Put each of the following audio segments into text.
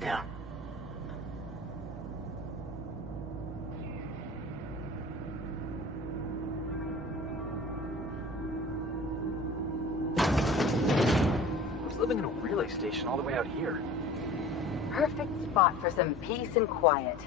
down. Who's living in a relay station all the way out here? Perfect spot for some peace and quiet.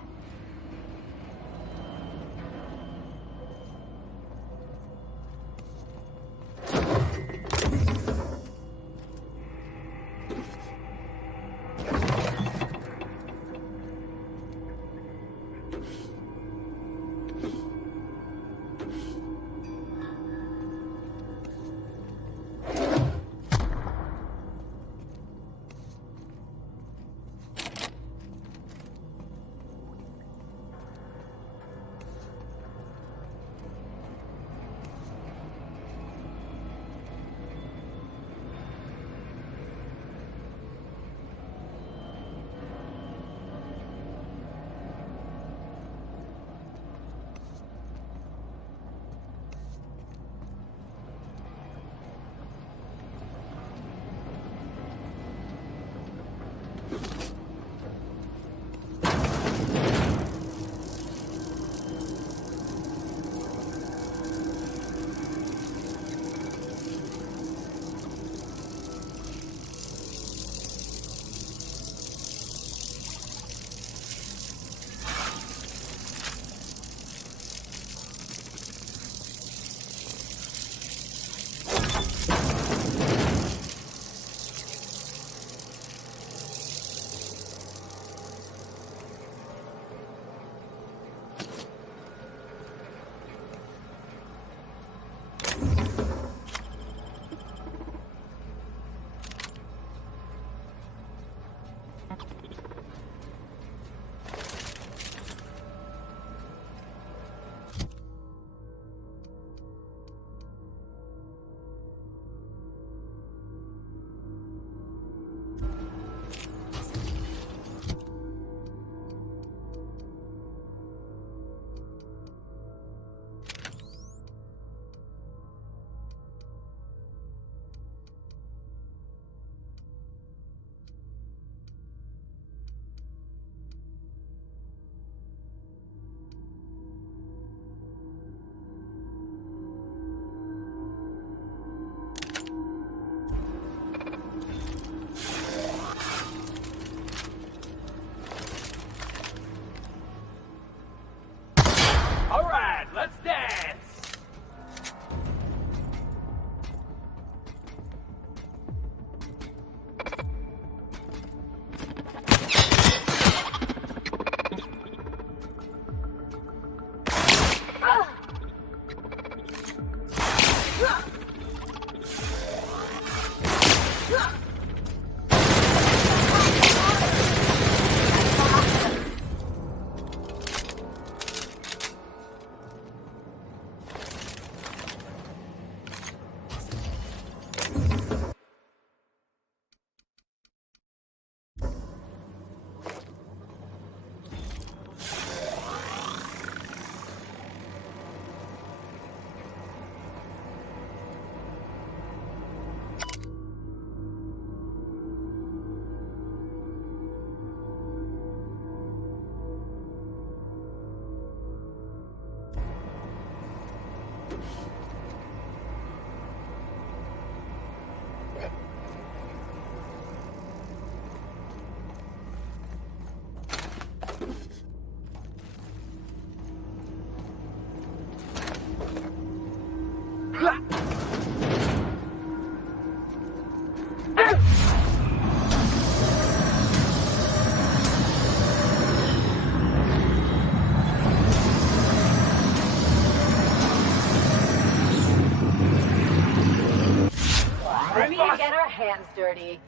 Hands dirty.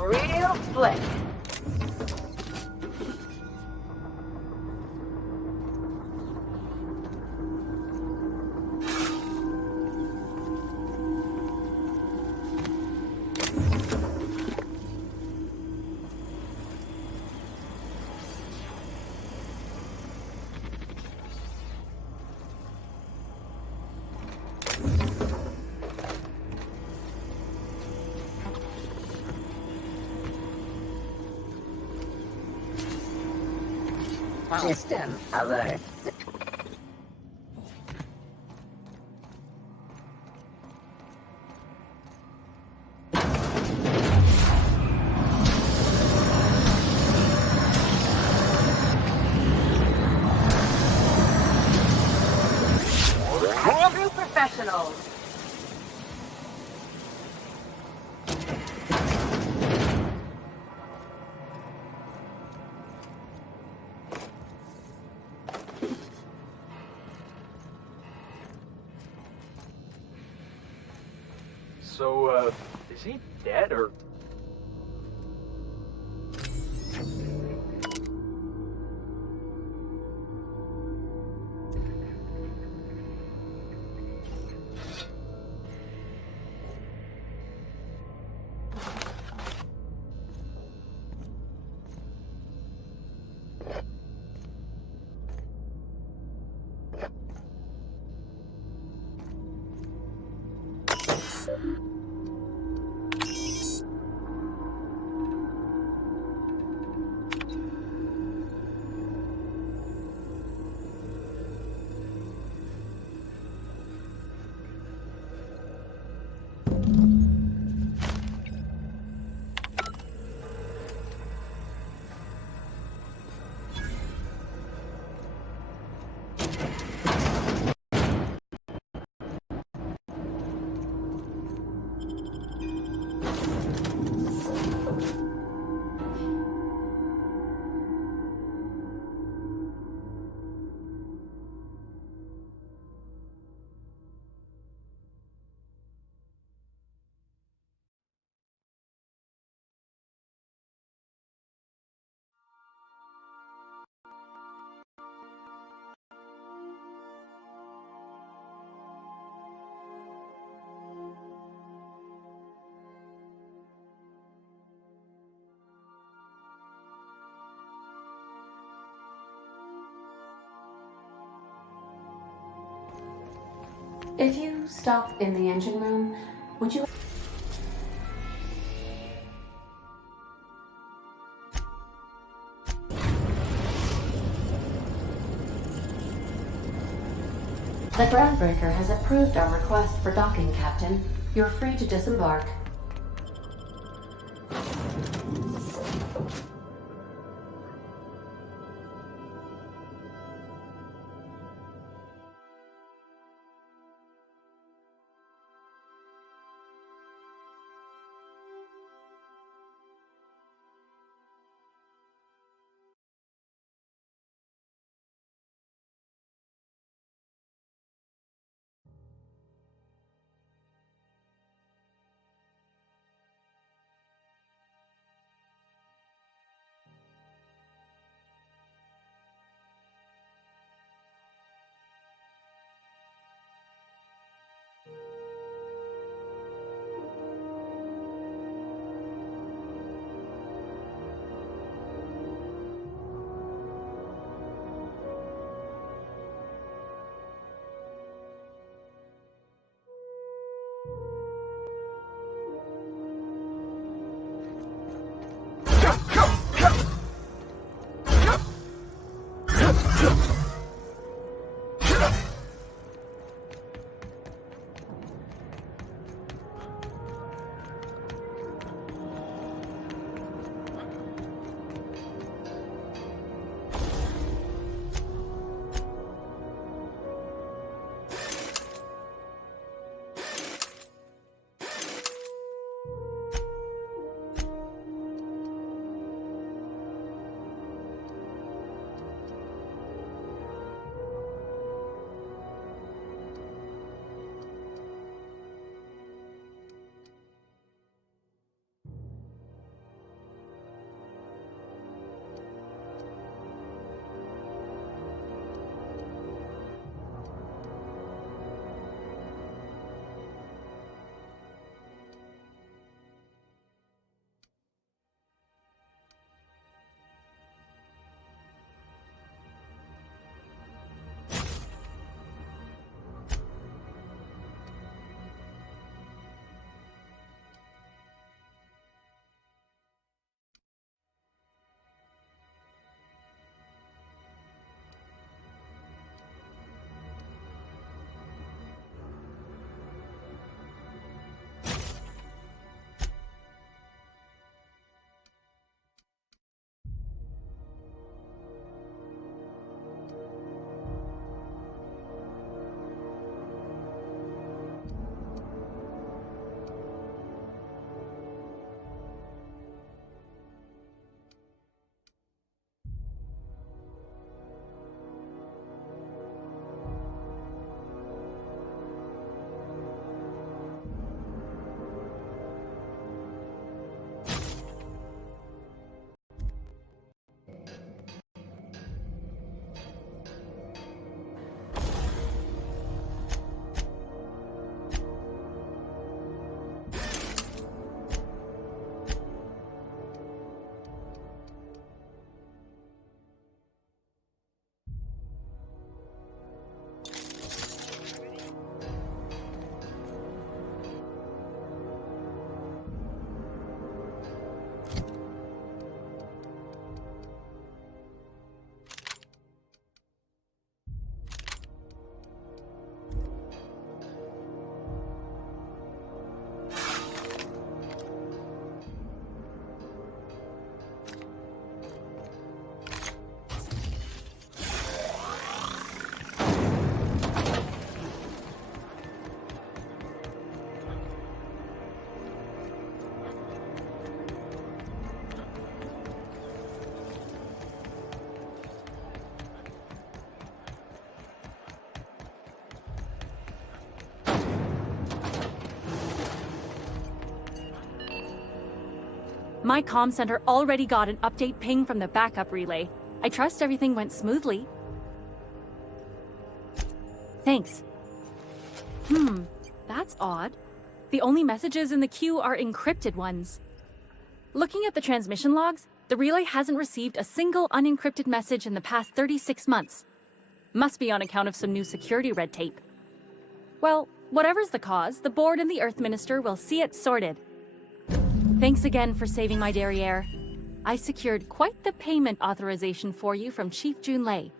Real slick. System alert. True professionals. So, is he dead or? If you stop in the engine room, would you... The groundbreaker has approved our request for docking, Captain. You're free to disembark. My comm center already got an update ping from the backup relay. I trust everything went smoothly. Thanks. That's odd. The only messages in the queue are encrypted ones. Looking at the transmission logs, the relay hasn't received a single unencrypted message in the past 36 months. Must be on account of some new security red tape. Well, whatever's the cause, the board and the Earth Minister will see it sorted. Thanks again for saving my derriere. I secured quite the payment authorization for you from Chief Junlei.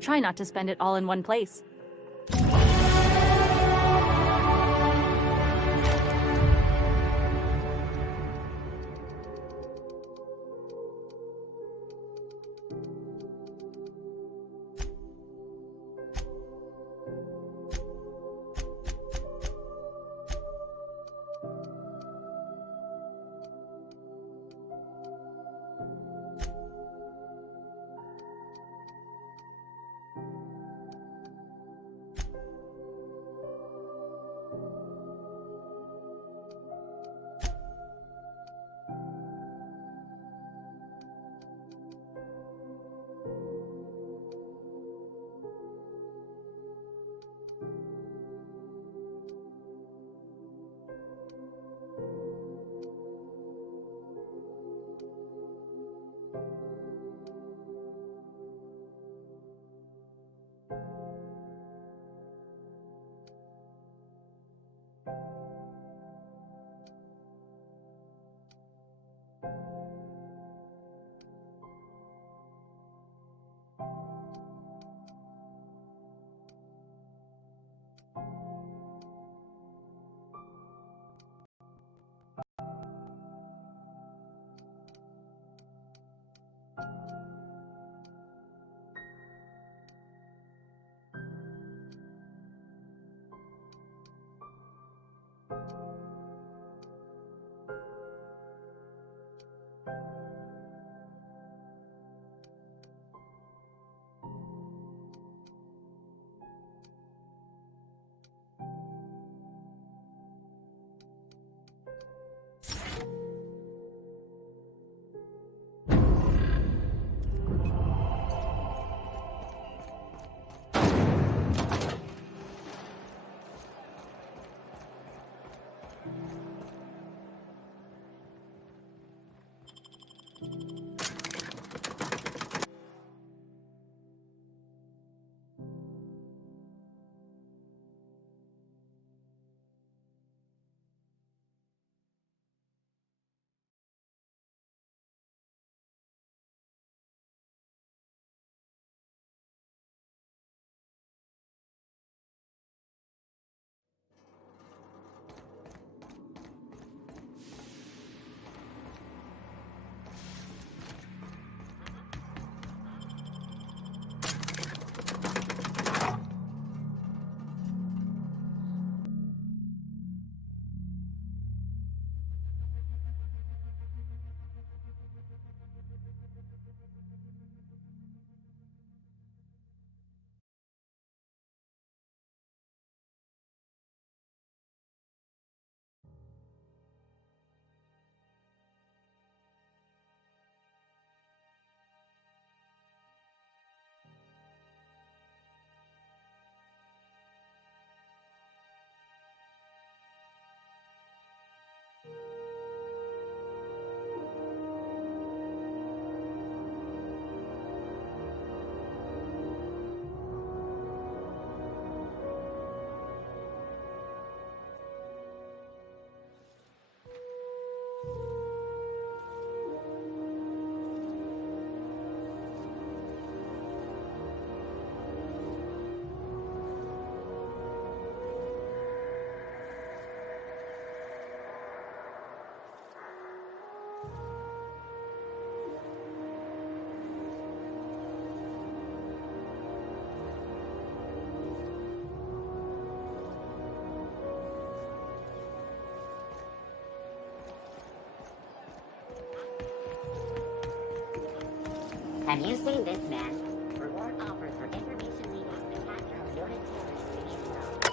Try not to spend it all in one place. Have you seen this man? Reward offers for information leading to the capture of unit terrorists.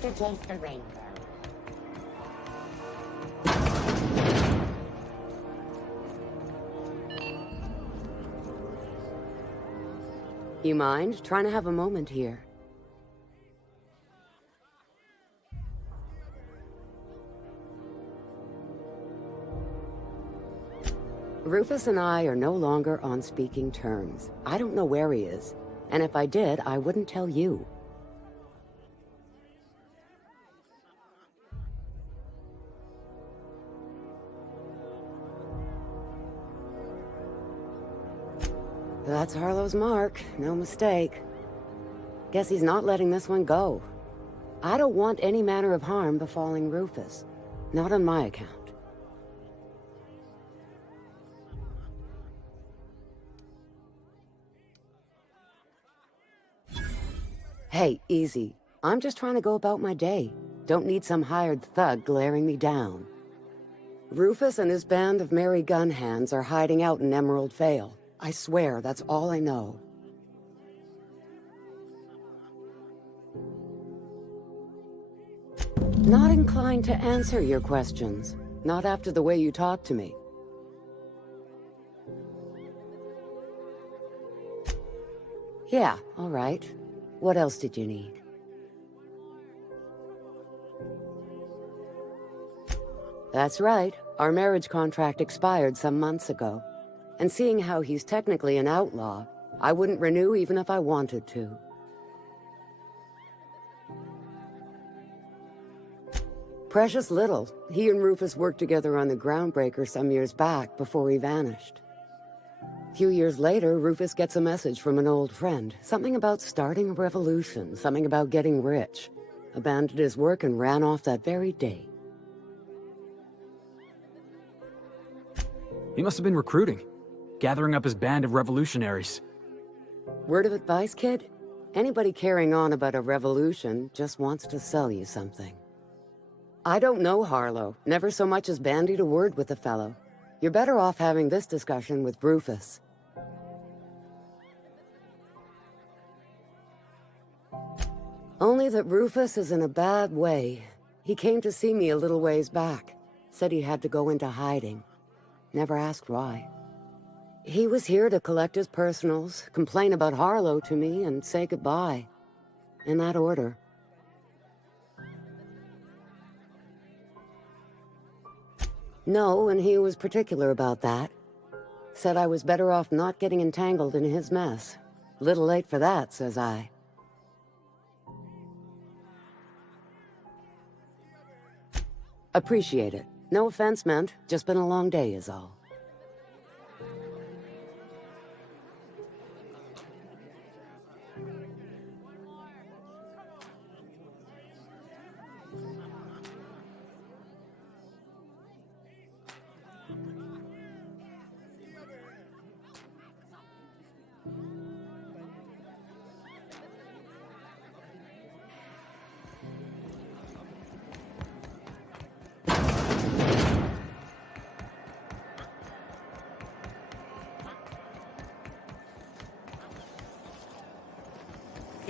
to chase the rainbow. You mind trying to have a moment here? Rufus and I are no longer on speaking terms. I don't know where he is, and if I did, I wouldn't tell you. That's Harlow's mark, no mistake. Guess he's not letting this one go. I don't want any manner of harm befalling Rufus. Not on my account. Hey, easy. I'm just trying to go about my day. Don't need some hired thug glaring me down. Rufus and his band of merry gun hands are hiding out in Emerald Vale. I swear, that's all I know. Not inclined to answer your questions. Not after the way you talk to me. Yeah, all right. What else did you need? That's right. Our marriage contract expired some months ago. And seeing how he's technically an outlaw, I wouldn't renew even if I wanted to. Precious little. He and Rufus worked together on the Groundbreaker some years back before he vanished. A few years later, Rufus gets a message from an old friend. Something about starting a revolution, something about getting rich. Abandoned his work and ran off that very day. He must have been recruiting, gathering up his band of revolutionaries. Word of advice, kid? Anybody carrying on about a revolution just wants to sell you something. I don't know Harlow, never so much as bandied a word with the fellow. You're better off having this discussion with Rufus. Only that Rufus is in a bad way. He came to see me a little ways back. Said he had to go into hiding. Never asked why. He was here to collect his personals, complain about Harlow to me, and say goodbye. In that order. No, and he was particular about that. Said I was better off not getting entangled in his mess. Little late for that, says I. Appreciate it. No offense meant, just been a long day is all.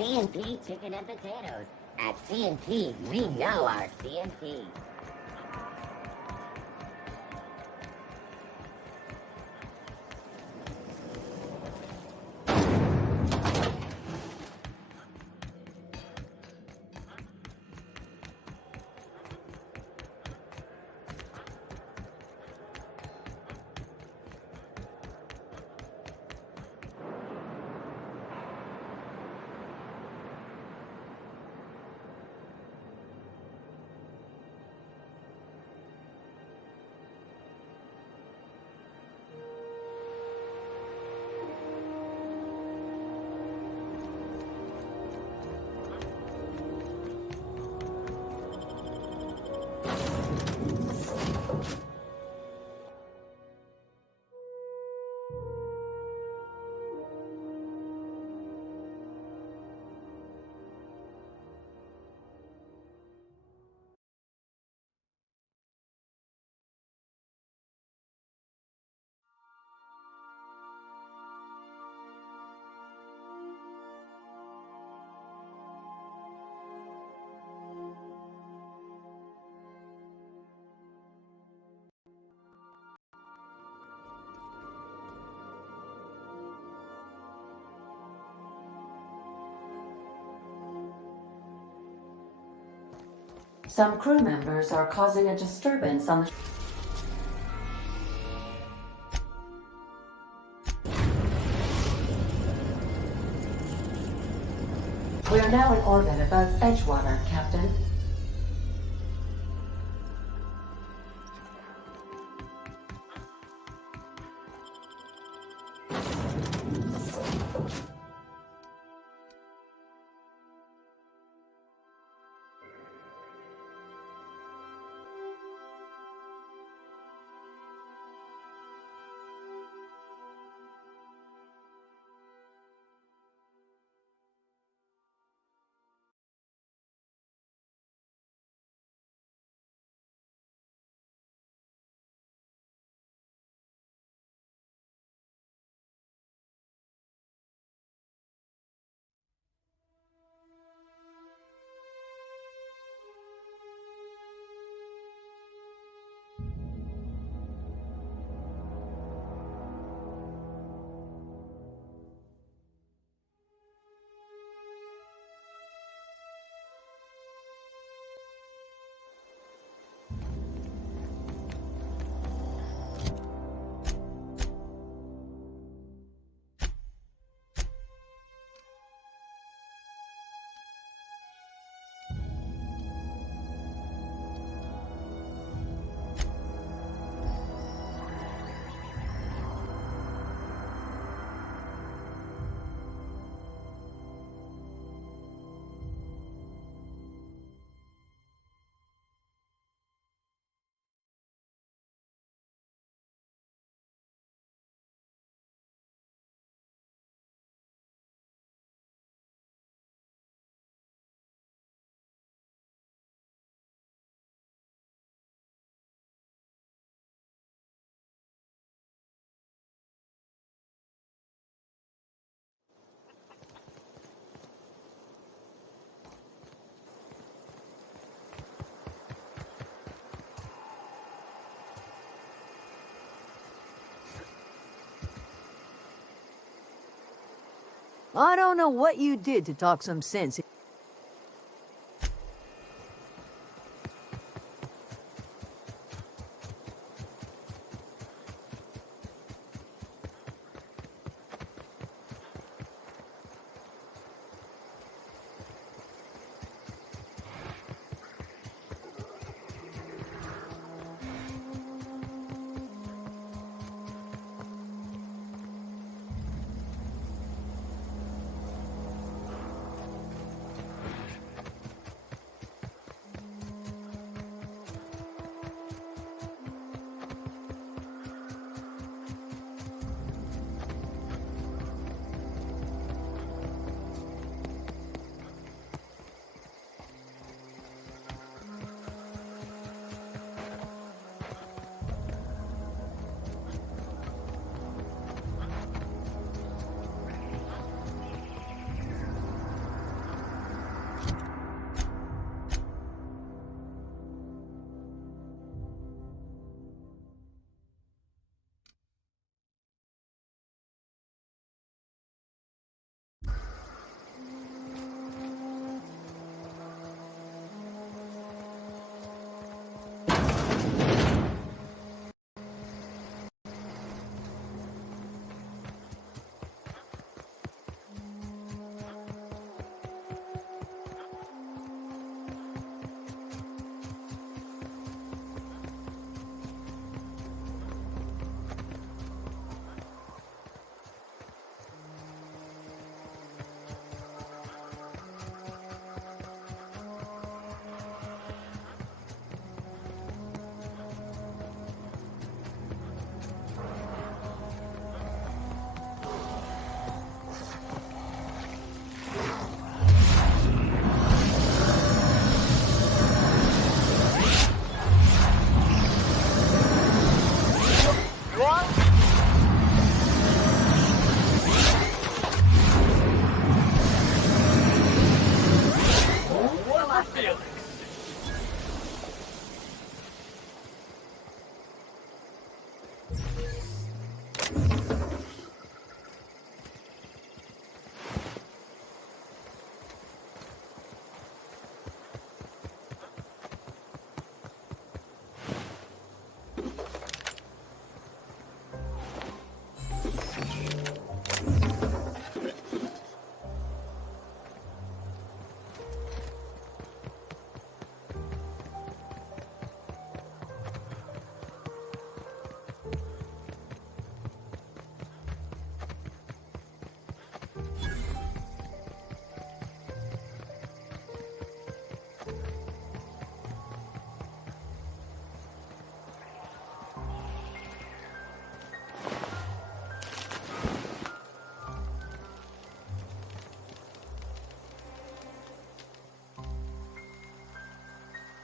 C&P chicken and potatoes. At C&P, we know our C&P. Some crew members are causing a disturbance on the... We are now in orbit above Edgewater, Captain. I don't know what you did to talk some sense.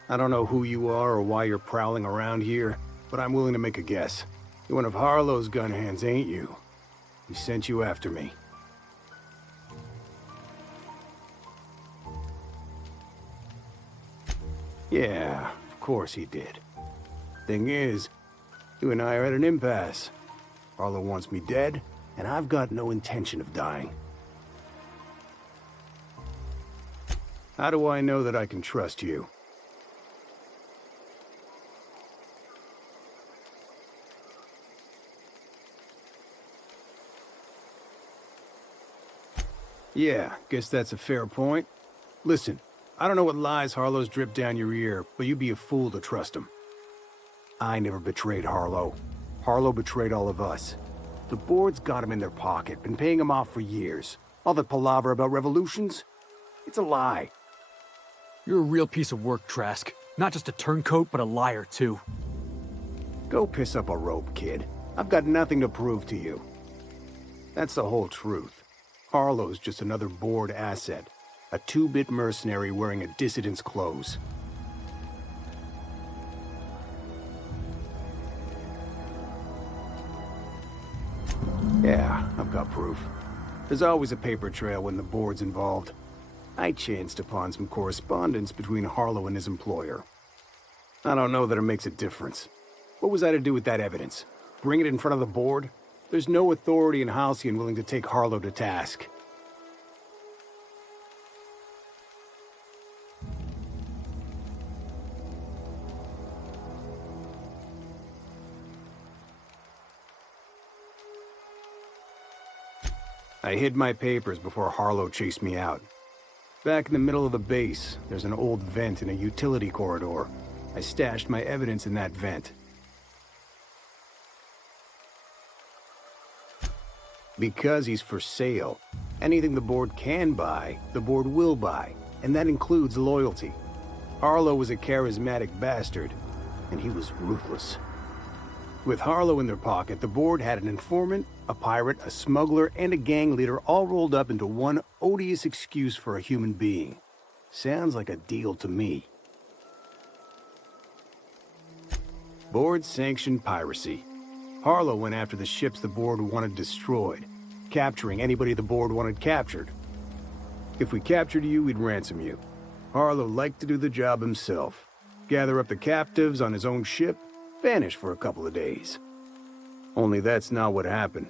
I don't know who you are or why you're prowling around here, but I'm willing to make a guess. You're one of Harlow's gun hands, ain't you? He sent you after me. Yeah, of course he did. Thing is, you and I are at an impasse. Harlow wants me dead, and I've got no intention of dying. How do I know that I can trust you? Yeah, guess that's a fair point. Listen, I don't know what lies Harlow's dripped down your ear, but you'd be a fool to trust him. I never betrayed Harlow. Harlow betrayed all of us. The board's got him in their pocket, been paying him off for years. All that palaver about revolutions? It's a lie. You're a real piece of work, Trask. Not just a turncoat, but a liar, too. Go piss up a rope, kid. I've got nothing to prove to you. That's the whole truth. Harlow's just another board asset. A two-bit mercenary wearing a dissident's clothes. Yeah, I've got proof. There's always a paper trail when the board's involved. I chanced upon some correspondence between Harlow and his employer. I don't know that it makes a difference. What was I to do with that evidence? Bring it in front of the board? There's no authority in Halcyon willing to take Harlow to task. I hid my papers before Harlow chased me out. Back in the middle of the base, there's an old vent in a utility corridor. I stashed my evidence in that vent. Because he's for sale. Anything the board can buy, the board will buy, and that includes loyalty. Harlow was a charismatic bastard, and he was ruthless. With Harlow in their pocket, the board had an informant, a pirate, a smuggler, and a gang leader all rolled up into one odious excuse for a human being. Sounds like a deal to me. Board-sanctioned piracy. Harlow went after the ships the board wanted destroyed, capturing anybody the board wanted captured. If we captured you, we'd ransom you. Harlow liked to do the job himself. Gather up the captives on his own ship, vanish for a couple of days. Only that's not what happened.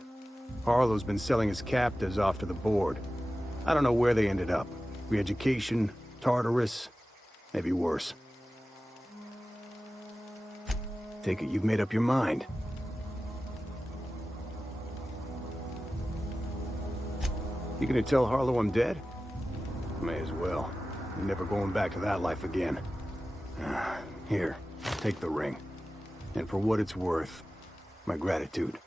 Harlow's been selling his captives off to the board. I don't know where they ended up. Re-education, Tartarus, maybe worse. Take it you've made up your mind. You gonna tell Harlow I'm dead? May as well. I'm never going back to that life again. Here, take the ring. And for what it's worth, my gratitude.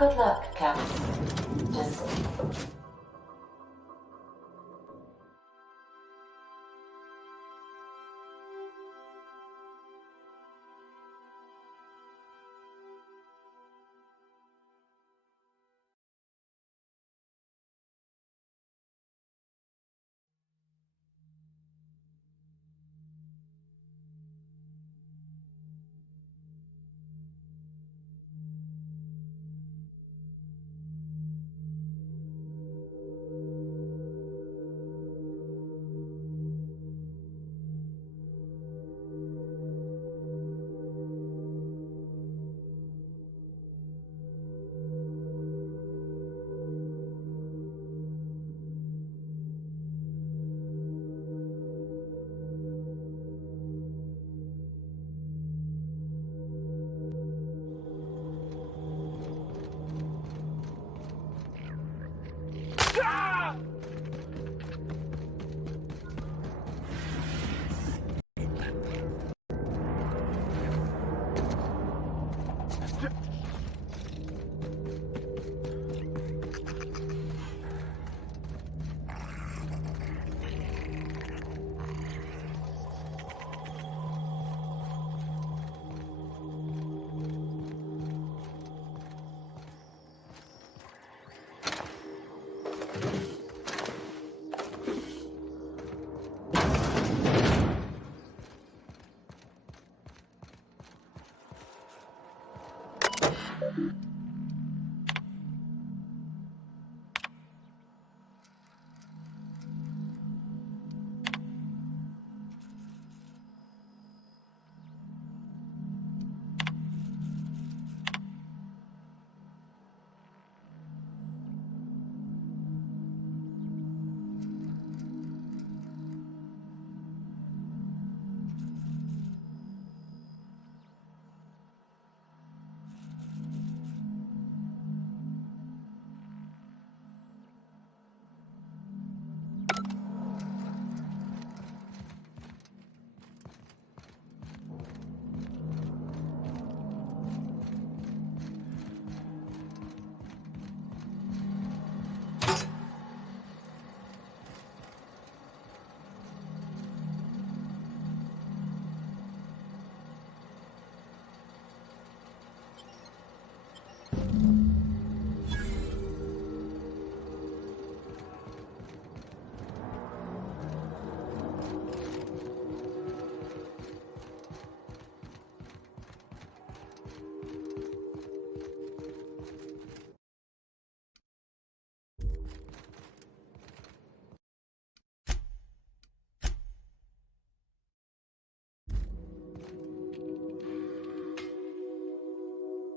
Good luck, Captain.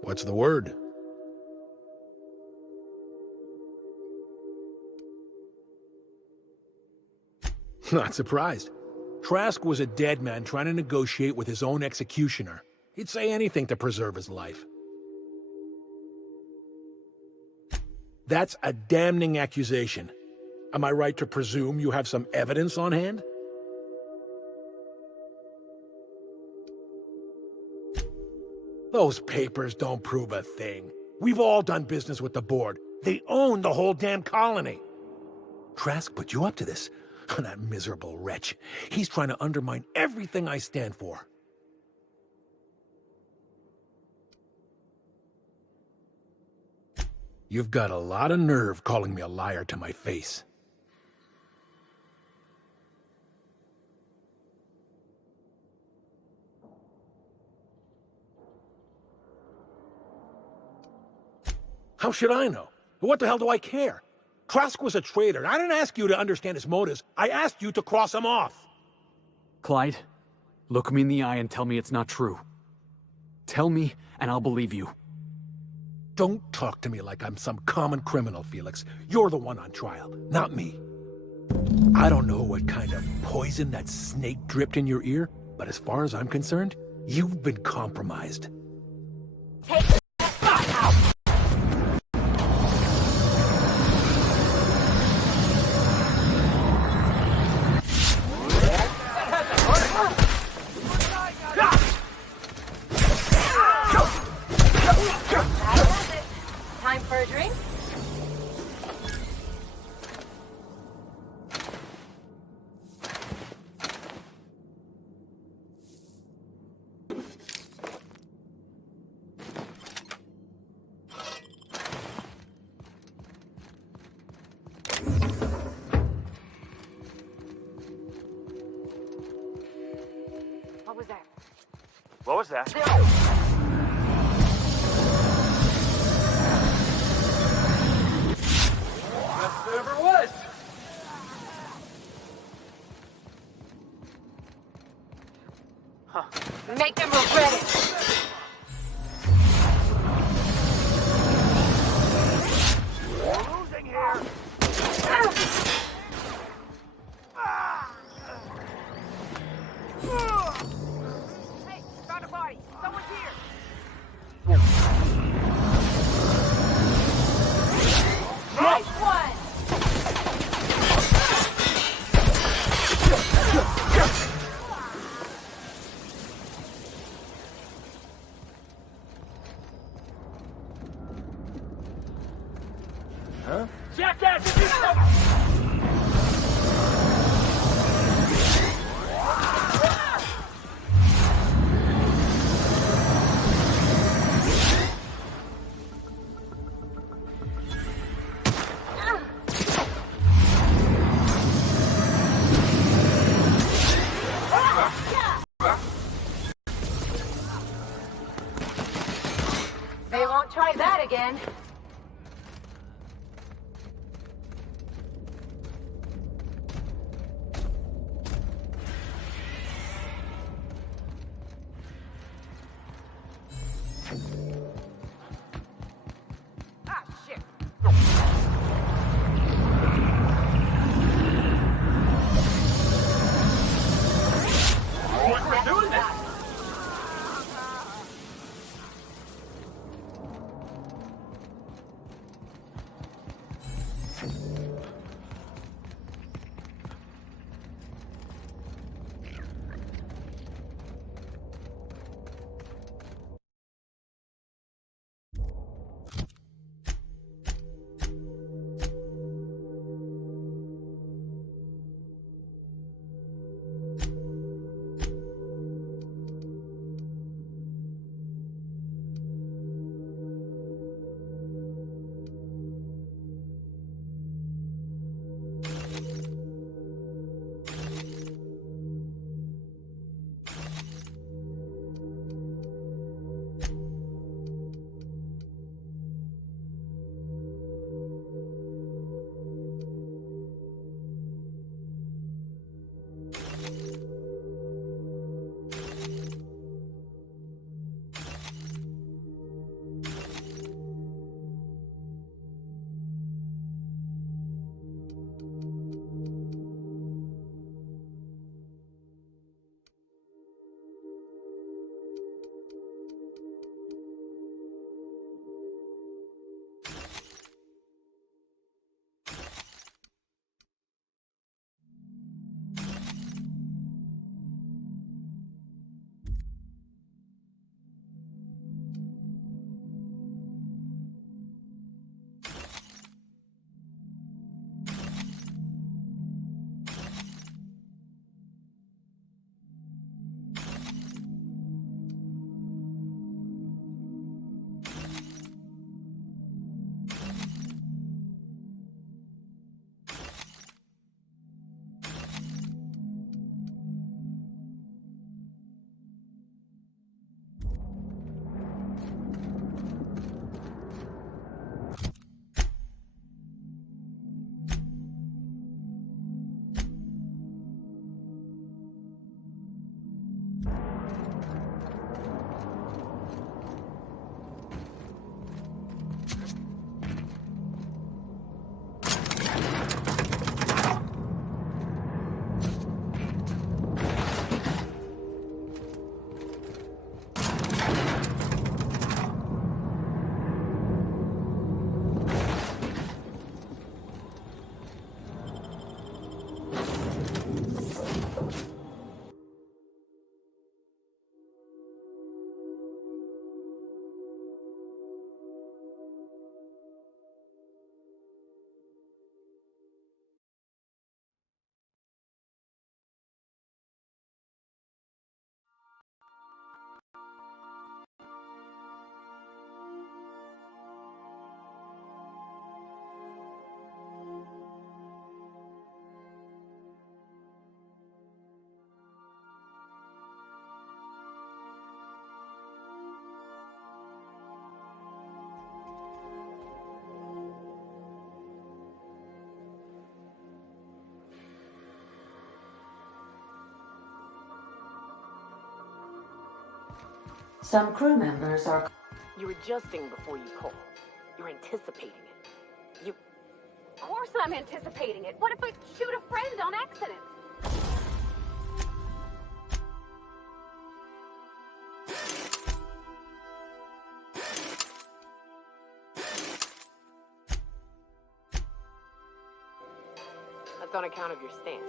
What's the word? Not surprised. Trask was a dead man trying to negotiate with his own executioner. He'd say anything to preserve his life. That's a damning accusation. Am I right to presume you have some evidence on hand? Those papers don't prove a thing. We've all done business with the board. They own the whole damn colony. Trask put you up to this. That miserable wretch. He's trying to undermine everything I stand for. You've got a lot of nerve calling me a liar to my face. How should I know? What the hell do I care? Trask was a traitor. I didn't ask you to understand his motives. I asked you to cross him off. Clyde, look me in the eye and tell me it's not true. Tell me, and I'll believe you. Don't talk to me like I'm some common criminal, Felix. You're the one on trial, not me. I don't know what kind of poison that snake dripped in your ear, but as far as I'm concerned, you've been compromised. Take time for a drink? What was that? What was that? Best it ever was! Make them regret it! We're losing here! Hey, found a body! Someone's here! Nice one! Jackass, if you come! They won't try that again. Ah, shit. We're doing this! Some crew members are... You're adjusting before you call. You're anticipating it. You... Of course I'm anticipating it. What if I shoot a friend on accident? That's on account of your stance.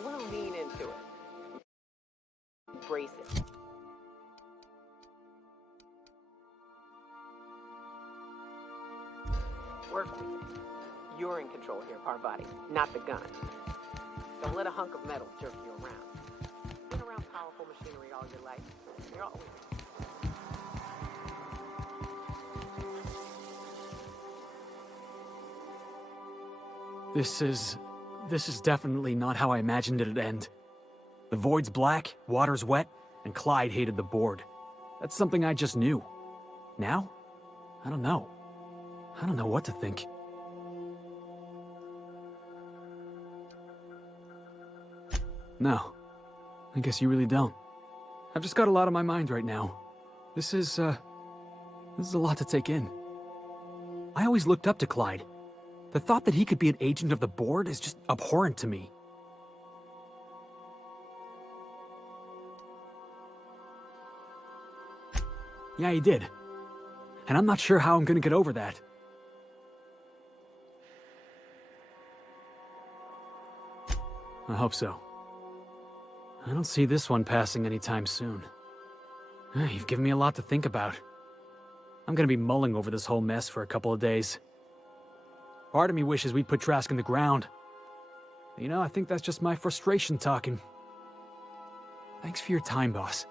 You want to lean into it. Embrace it. Work with it. You're in control here, Parvati, not the gun. Don't let a hunk of metal jerk you around. You've been around powerful machinery all your life. You're always... This is definitely not how I imagined it'd end. The void's black, water's wet, and Clyde hated the board. That's something I just knew. Now? I don't know. I don't know what to think. No. I guess you really don't. I've just got a lot on my mind right now. This is a lot to take in. I always looked up to Clyde. The thought that he could be an agent of the board is just abhorrent to me. Yeah, he did. And I'm not sure how I'm gonna get over that. I hope so. I don't see this one passing anytime soon. You've given me a lot to think about. I'm gonna be mulling over this whole mess for a couple of days. Part of me wishes we'd put Trask in the ground. You know, I think that's just my frustration talking. Thanks for your time, boss.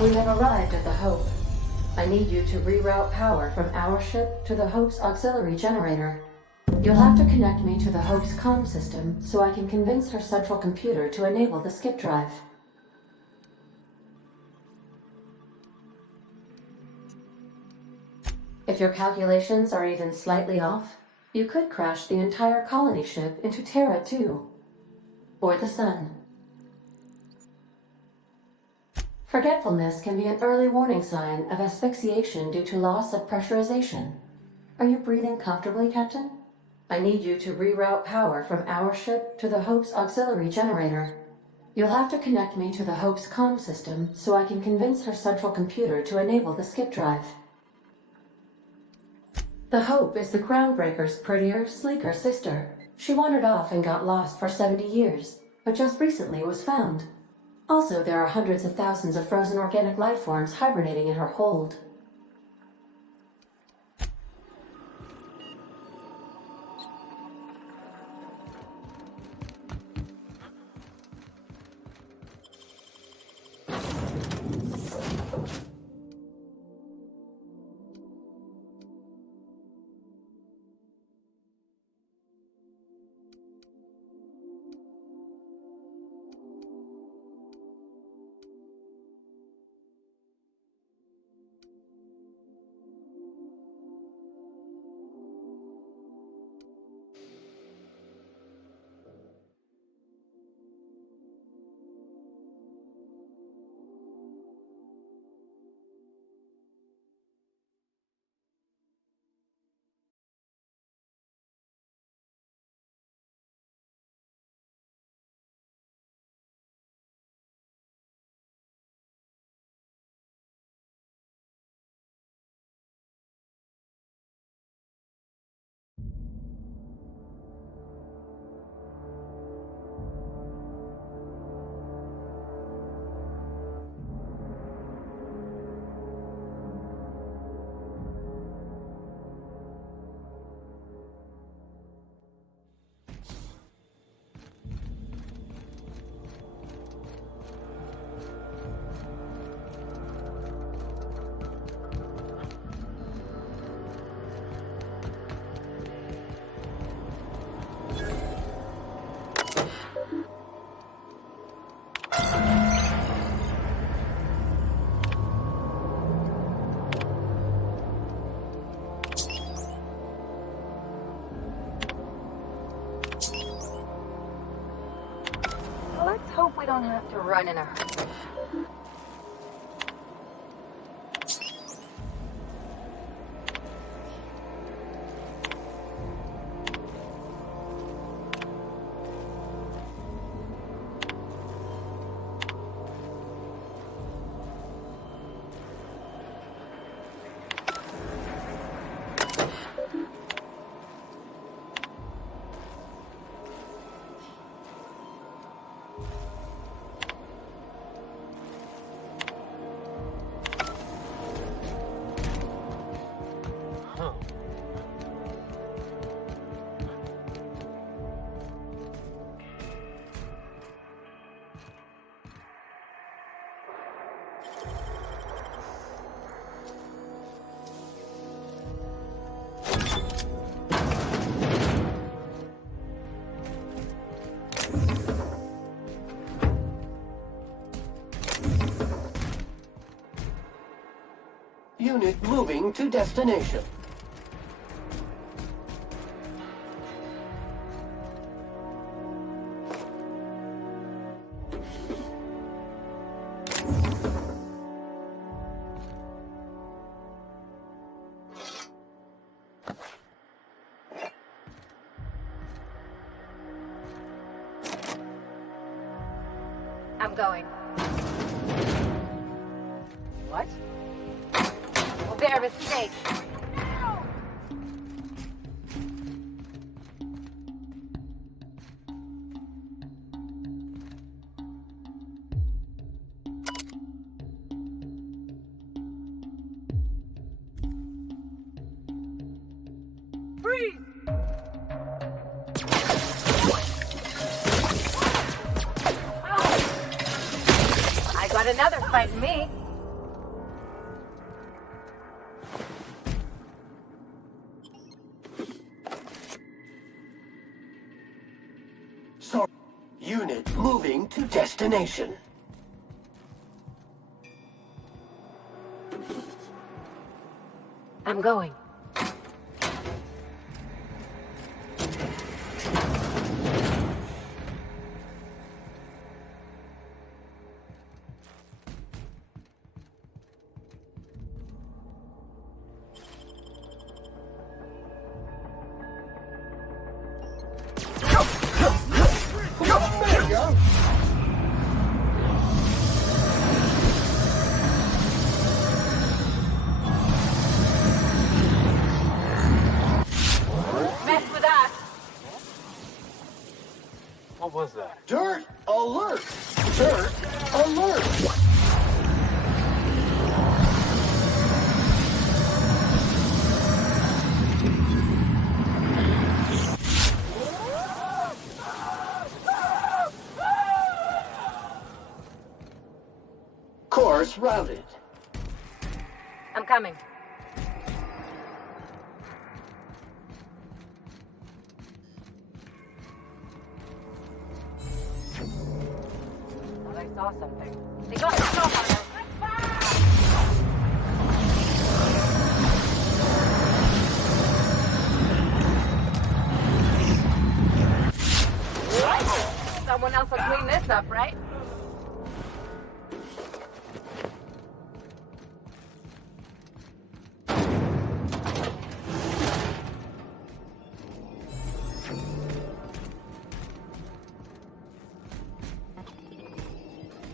We have arrived at the Hope. I need you to reroute power from our ship to the Hope's auxiliary generator. You'll have to connect me to the Hope's comm system so I can convince her central computer to enable the skip drive. If your calculations are even slightly off, you could crash the entire colony ship into Terra 2, or the Sun. Forgetfulness can be an early warning sign of asphyxiation due to loss of pressurization. Are you breathing comfortably, Captain? I need you to reroute power from our ship to the Hope's auxiliary generator. You'll have to connect me to the Hope's comm system so I can convince her central computer to enable the skip drive. The Hope is the Groundbreaker's prettier, sleeker sister. She wandered off and got lost for 70 years, but just recently was found. Also, there are hundreds of thousands of frozen organic life forms hibernating in her hold. don't have to run in a hurry. Unit moving to destination. I'm going. What? Well, they're a mistake. Freeze! I got another fighting me. So, unit moving to destination. I'm going. Mess with us. What was that? Dirt alert! Dirt alert! Course routed. I'm coming. Thought I saw something. They got the stop on us. Someone else will clean this up, right?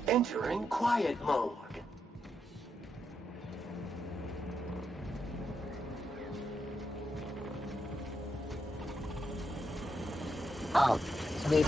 Entering quiet mode. Oh, sweet.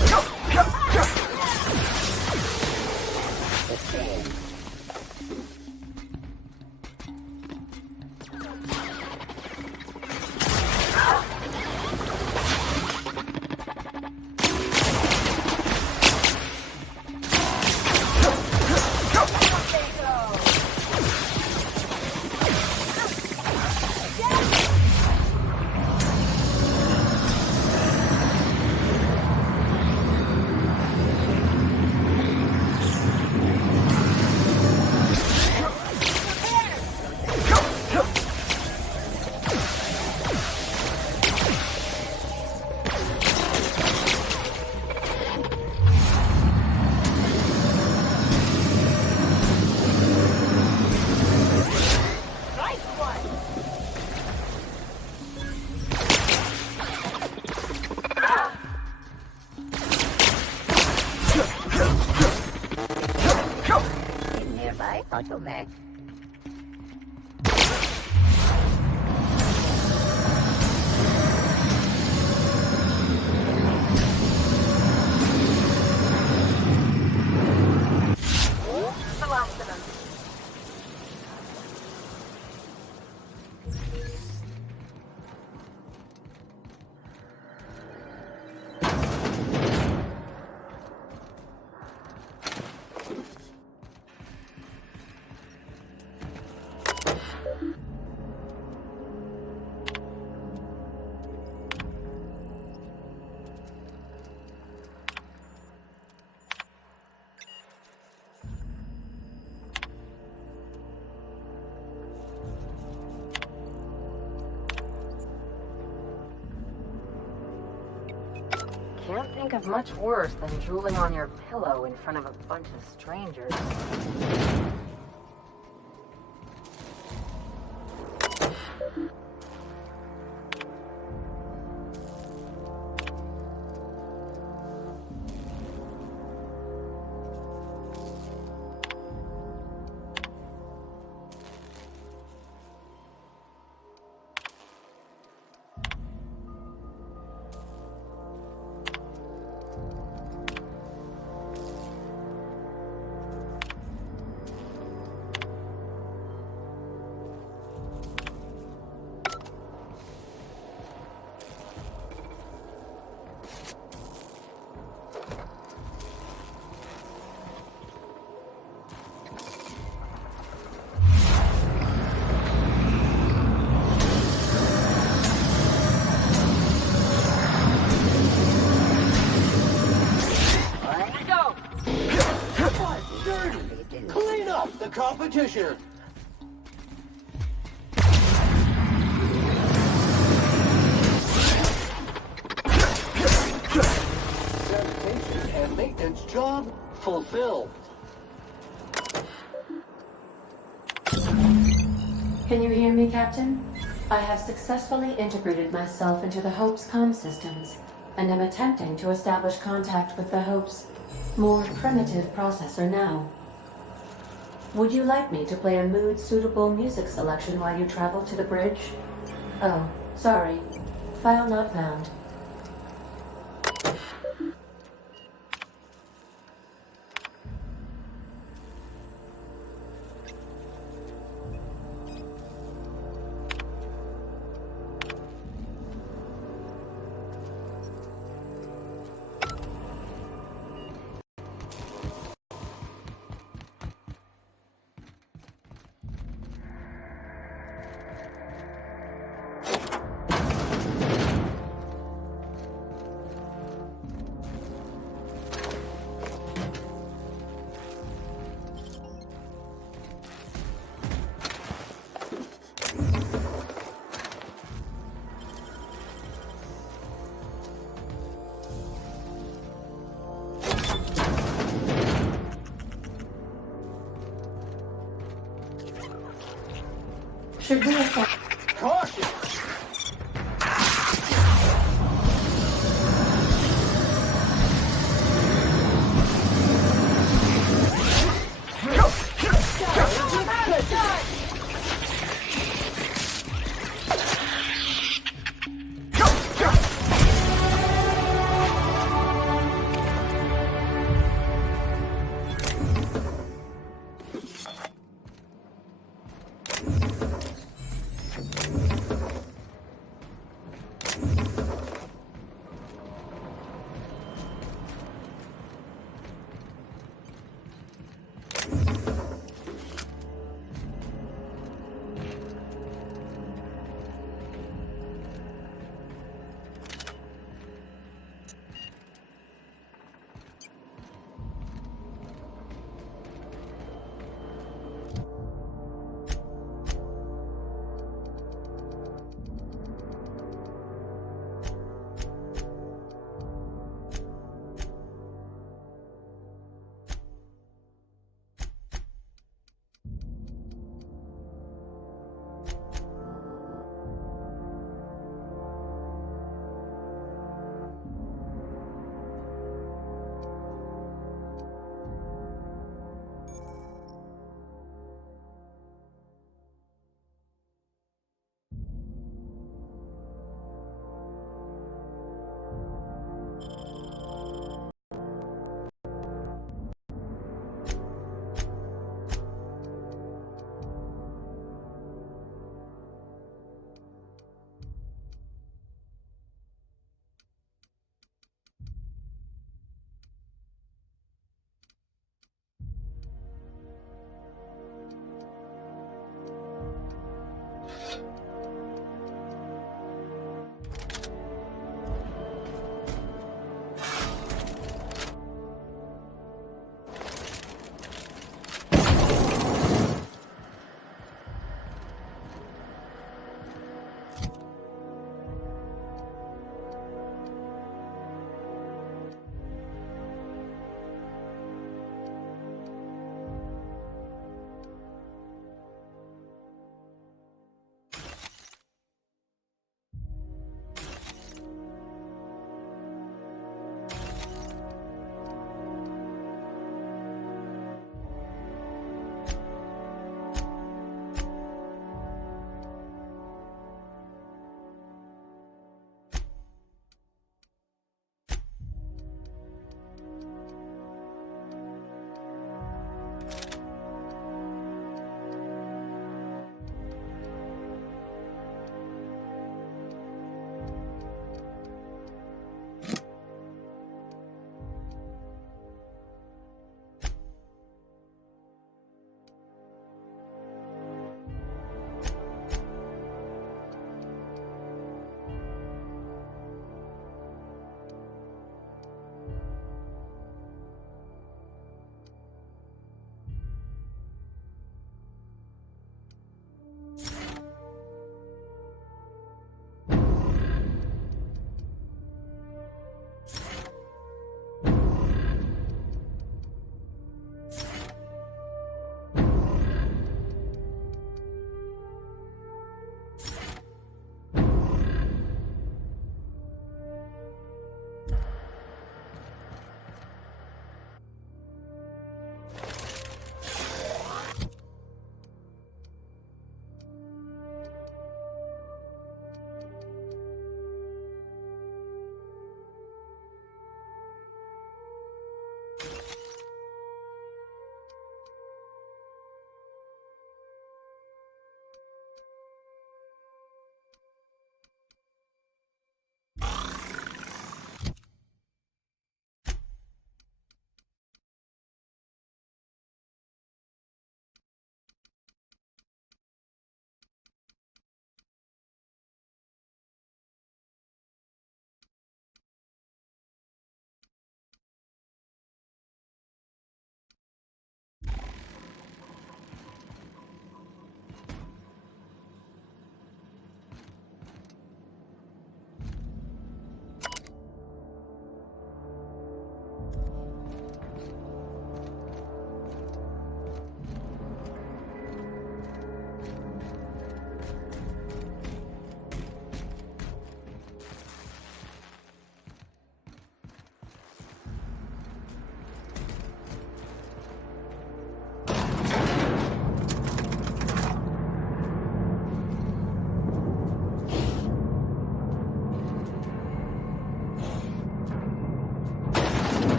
photo mag. The last of them. Can't think of much worse than drooling on your pillow in front of a bunch of strangers. Clean up the competition. Sanitation and maintenance job fulfilled. Can you hear me, Captain? I have successfully integrated myself into the Hope's comm systems, and am attempting to establish contact with the Hope's more primitive processor now. Would you like me to play a mood-suitable music selection while you travel to the bridge? Oh, sorry. File not found. Should we have... Caution!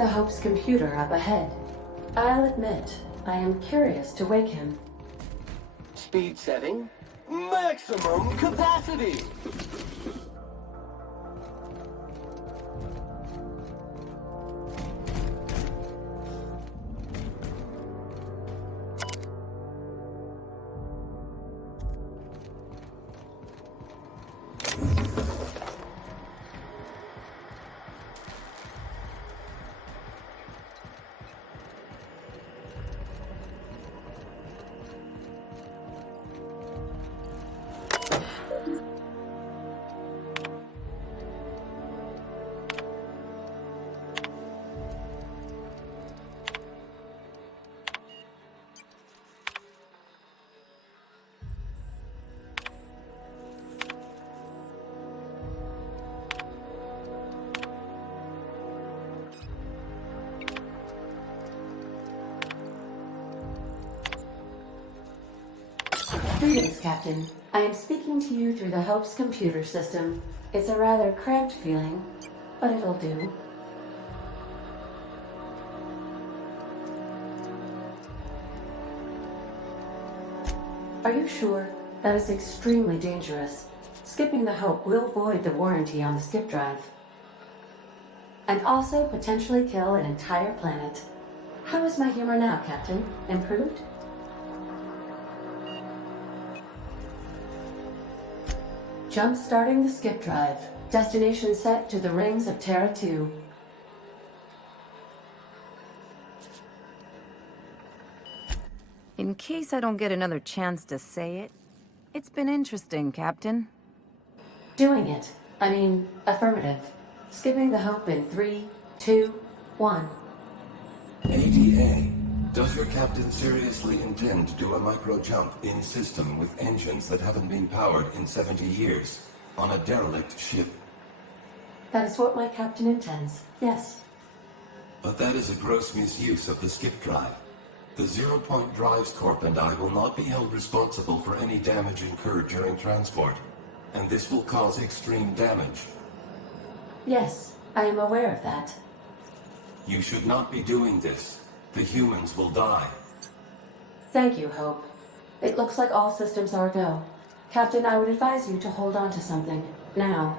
the Hope's computer up ahead. I'll admit, I am curious to wake him. Speed setting. Maximum capacity. Greetings, Captain. I am speaking to you through the Hope's computer system. It's a rather cramped feeling, but it'll do. Are you sure? That is extremely dangerous. Skipping the Hope will void the warranty on the skip drive. And also potentially kill an entire planet. How is my humor now, Captain? Improved? Jump-starting the skip drive. Destination set to the rings of Terra 2. In case I don't get another chance to say it, it's been interesting, Captain. Doing it. I mean, affirmative. Skipping the Hope in 3, 2, 1. ADA, does your captain seriously intend to do a micro-jump in system with engines that haven't been powered in 70 years on a derelict ship? That is what my captain intends, yes. But that is a gross misuse of the skip drive. The Zero Point Drives Corp and I will not be held responsible for any damage incurred during transport, and this will cause extreme damage. Yes, I am aware of that. You should not be doing this. The humans will die. Thank you, Hope. It looks like all systems are go. Captain, I would advise you to hold on to something. Now.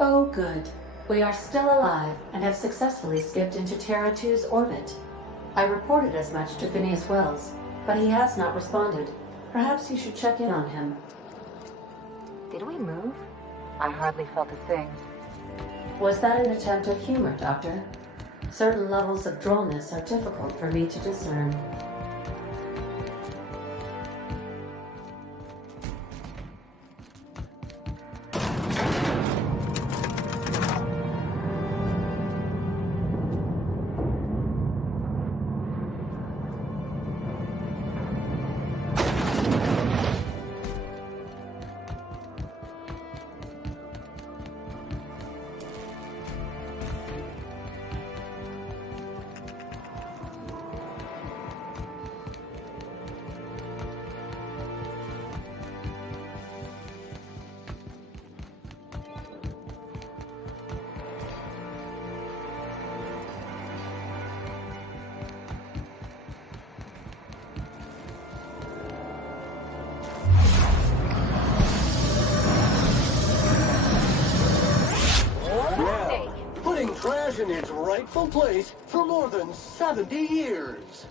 Oh, good. We are still alive and have successfully skipped into Terra 2's orbit. I reported as much to Phineas Wells, but he has not responded. Perhaps you should check in on him. Did we move? I hardly felt a thing. Was that an attempt at humor, Doctor? Certain levels of drollness are difficult for me to discern. Putting trash in its rightful place for more than 70 years.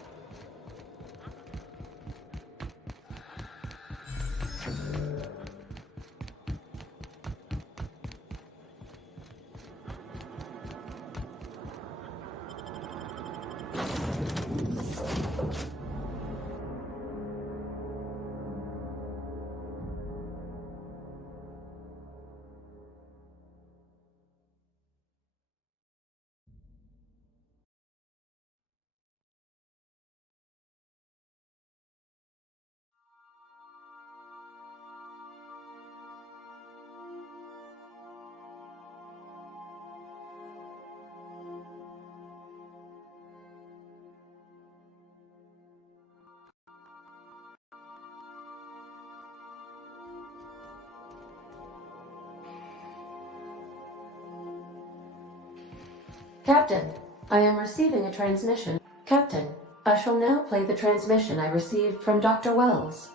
Captain, I am receiving a transmission. Captain, I shall now play the transmission I received from Dr. Wells.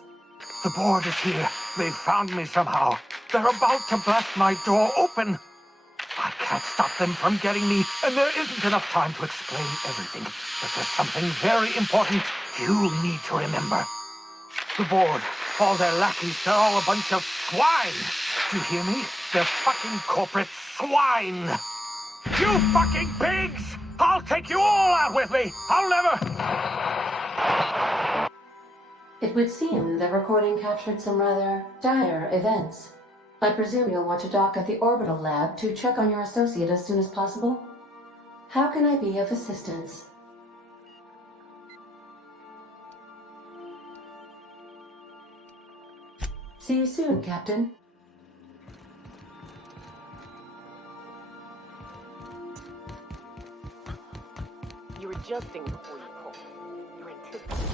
The board is here. They've found me somehow. They're about to blast my door open. I can't stop them from getting me, and there isn't enough time to explain everything. But there's something very important you need to remember. The board, all their lackeys, they're all a bunch of swine. Do you hear me? They're fucking corporate swine. You fucking pigs! I'll take you all out with me! I'll never... It would seem the recording captured some rather dire events. I presume you'll want to dock at the orbital lab to check on your associate as soon as possible. How can I be of assistance? See you soon, Captain. You're adjusting before you pull. You're anticipating.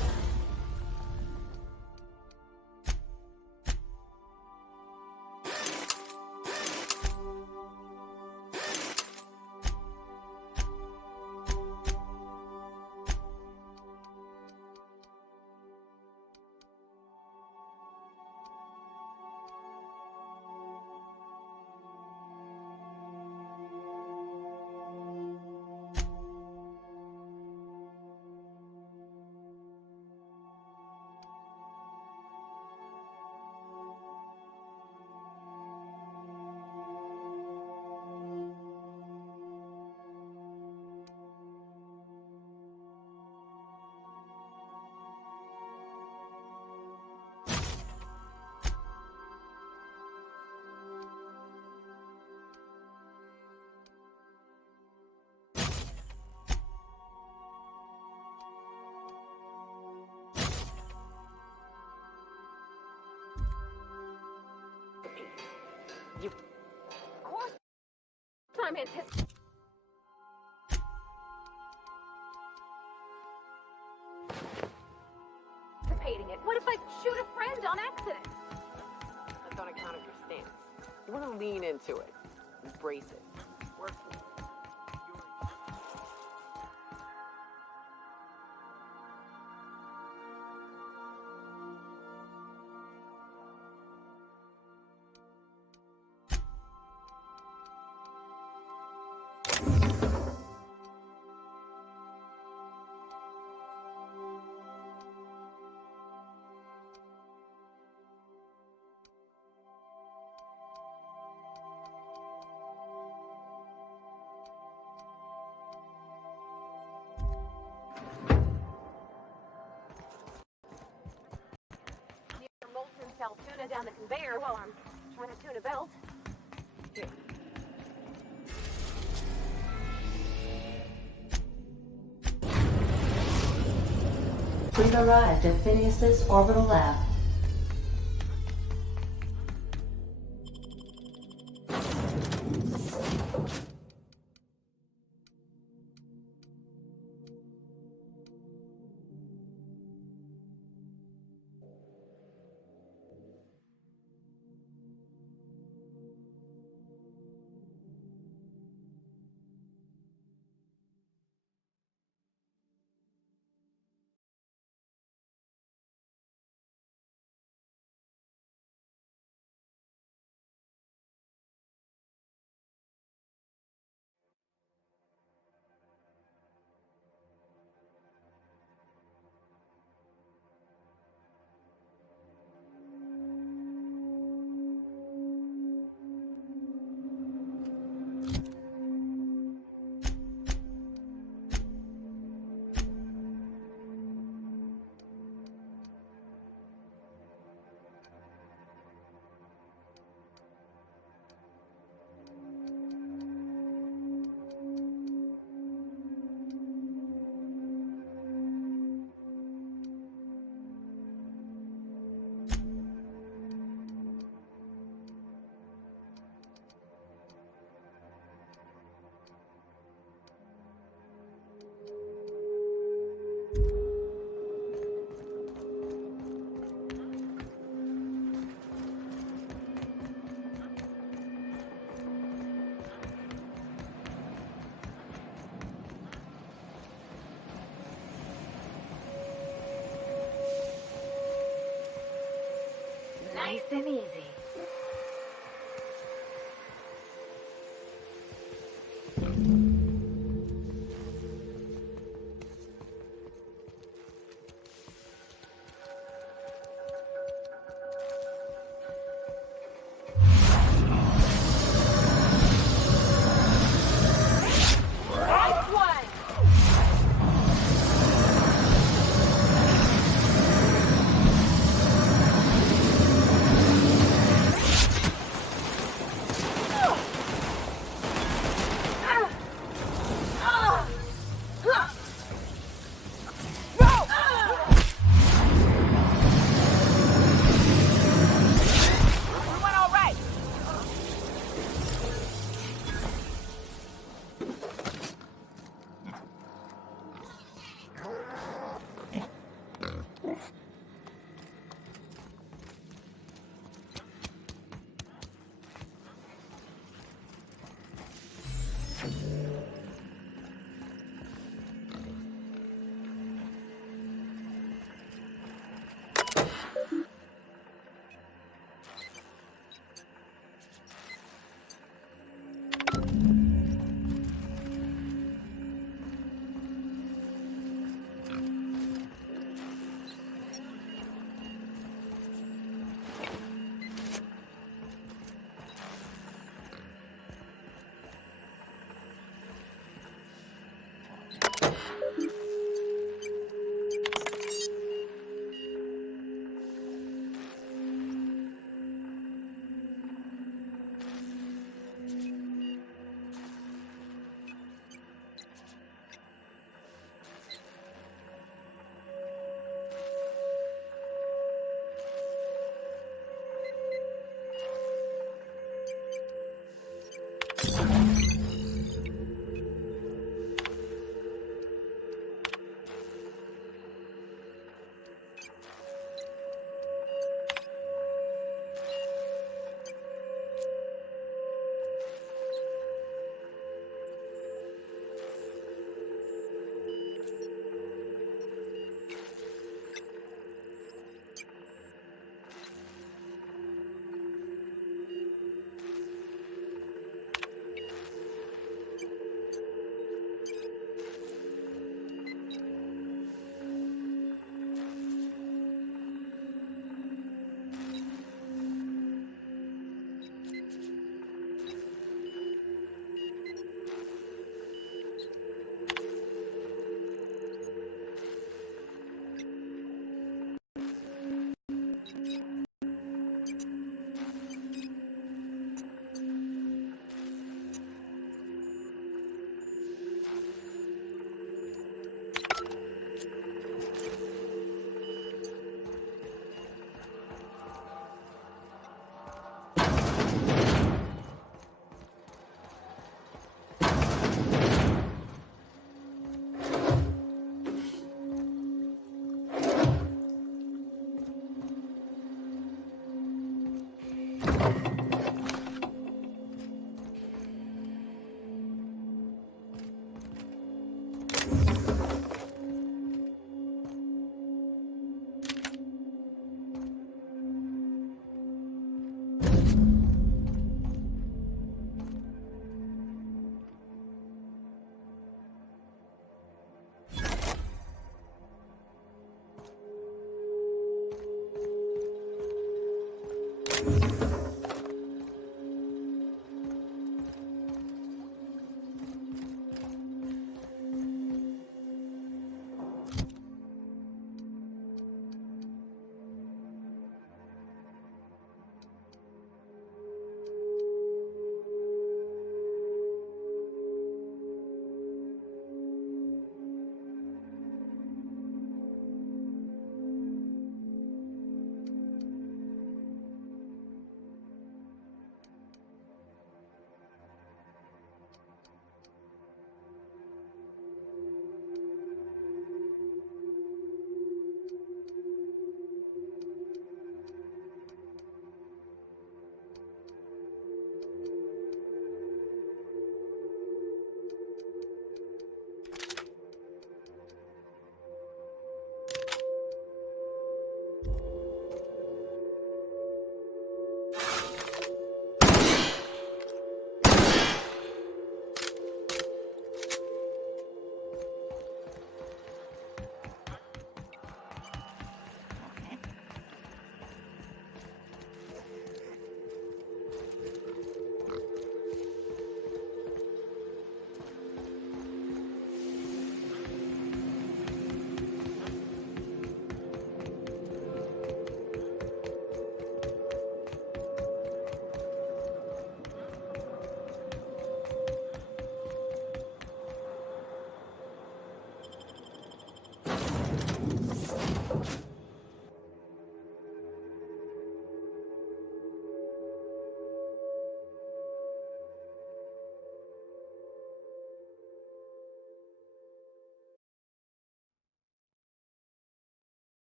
You... Of course I'm anticipating it. What if I shoot a friend on accident? That's on account of your stance. You want to lean into it. Embrace it. Work with it. Tell tuna down the conveyor while I'm trying to tune a belt. Here. We've arrived at Phineas's orbital lab. Nice and easy.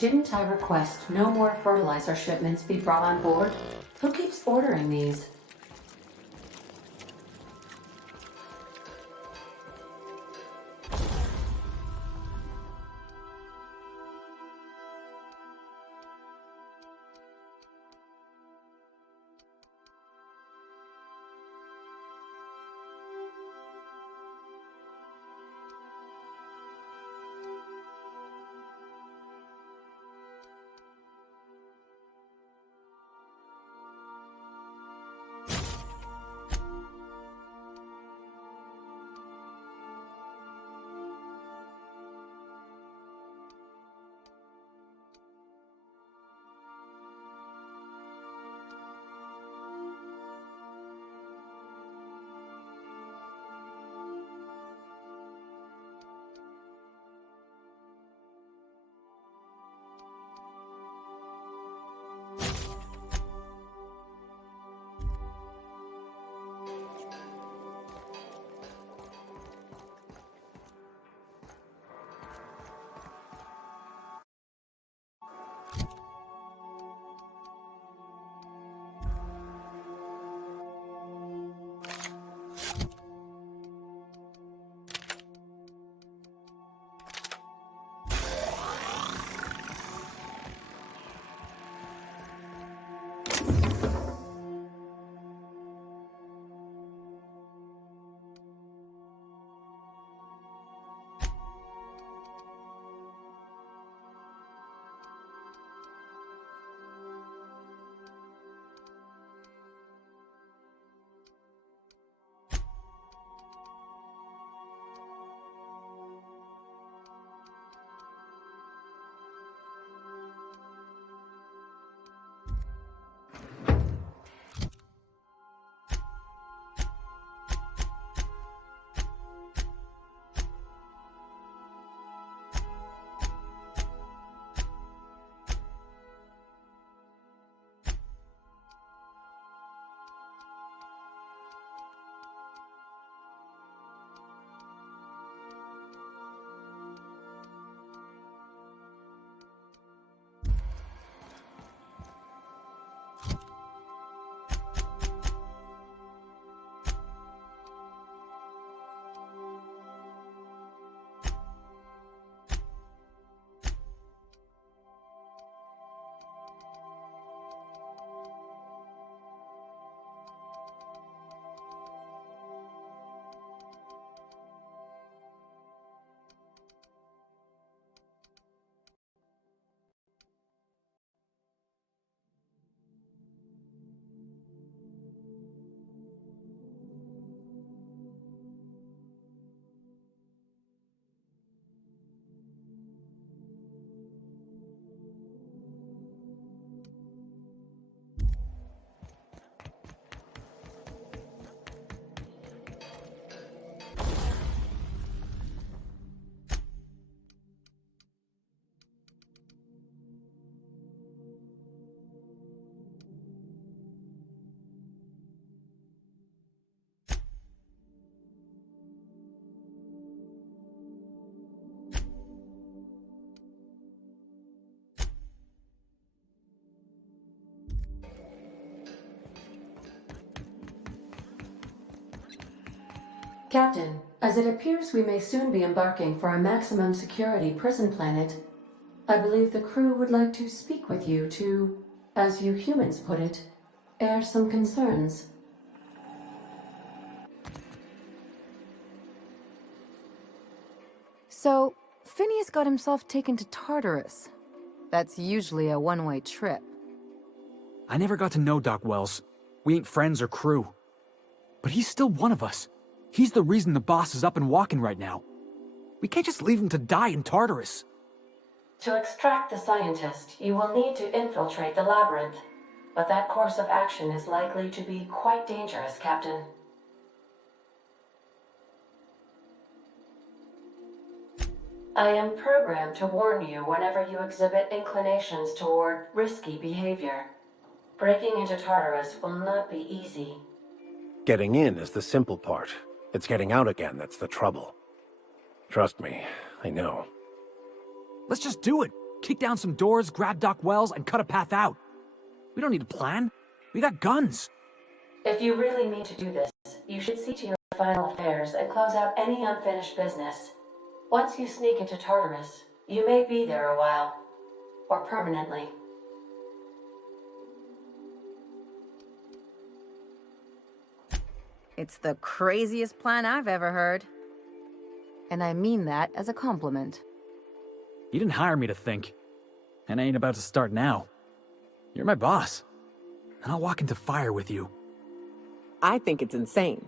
Didn't I request no more fertilizer shipments be brought on board? Who keeps ordering these? Captain, as it appears we may soon be embarking for a maximum security prison planet, I believe the crew would like to speak with you to, as you humans put it, air some concerns. So, Phineas got himself taken to Tartarus. That's usually a one-way trip. I never got to know Doc Wells. We ain't friends or crew. But he's still one of us. He's the reason the boss is up and walking right now. We can't just leave him to die in Tartarus. To extract the scientist, you will need to infiltrate the labyrinth. But that course of action is likely to be quite dangerous, Captain. I am programmed to warn you whenever you exhibit inclinations toward risky behavior. Breaking into Tartarus will not be easy. Getting in is the simple part. It's getting out again that's the trouble. Trust me, I know. Let's just do it. Kick down some doors, grab Doc Wells, and cut a path out. We don't need a plan. We got guns. If you really mean to do this, you should see to your final affairs and close out any unfinished business. Once you sneak into Tartarus, you may be there a while. Or permanently. It's the craziest plan I've ever heard. And I mean that as a compliment. You didn't hire me to think. And I ain't about to start now. You're my boss. And I'll walk into fire with you. I think it's insane.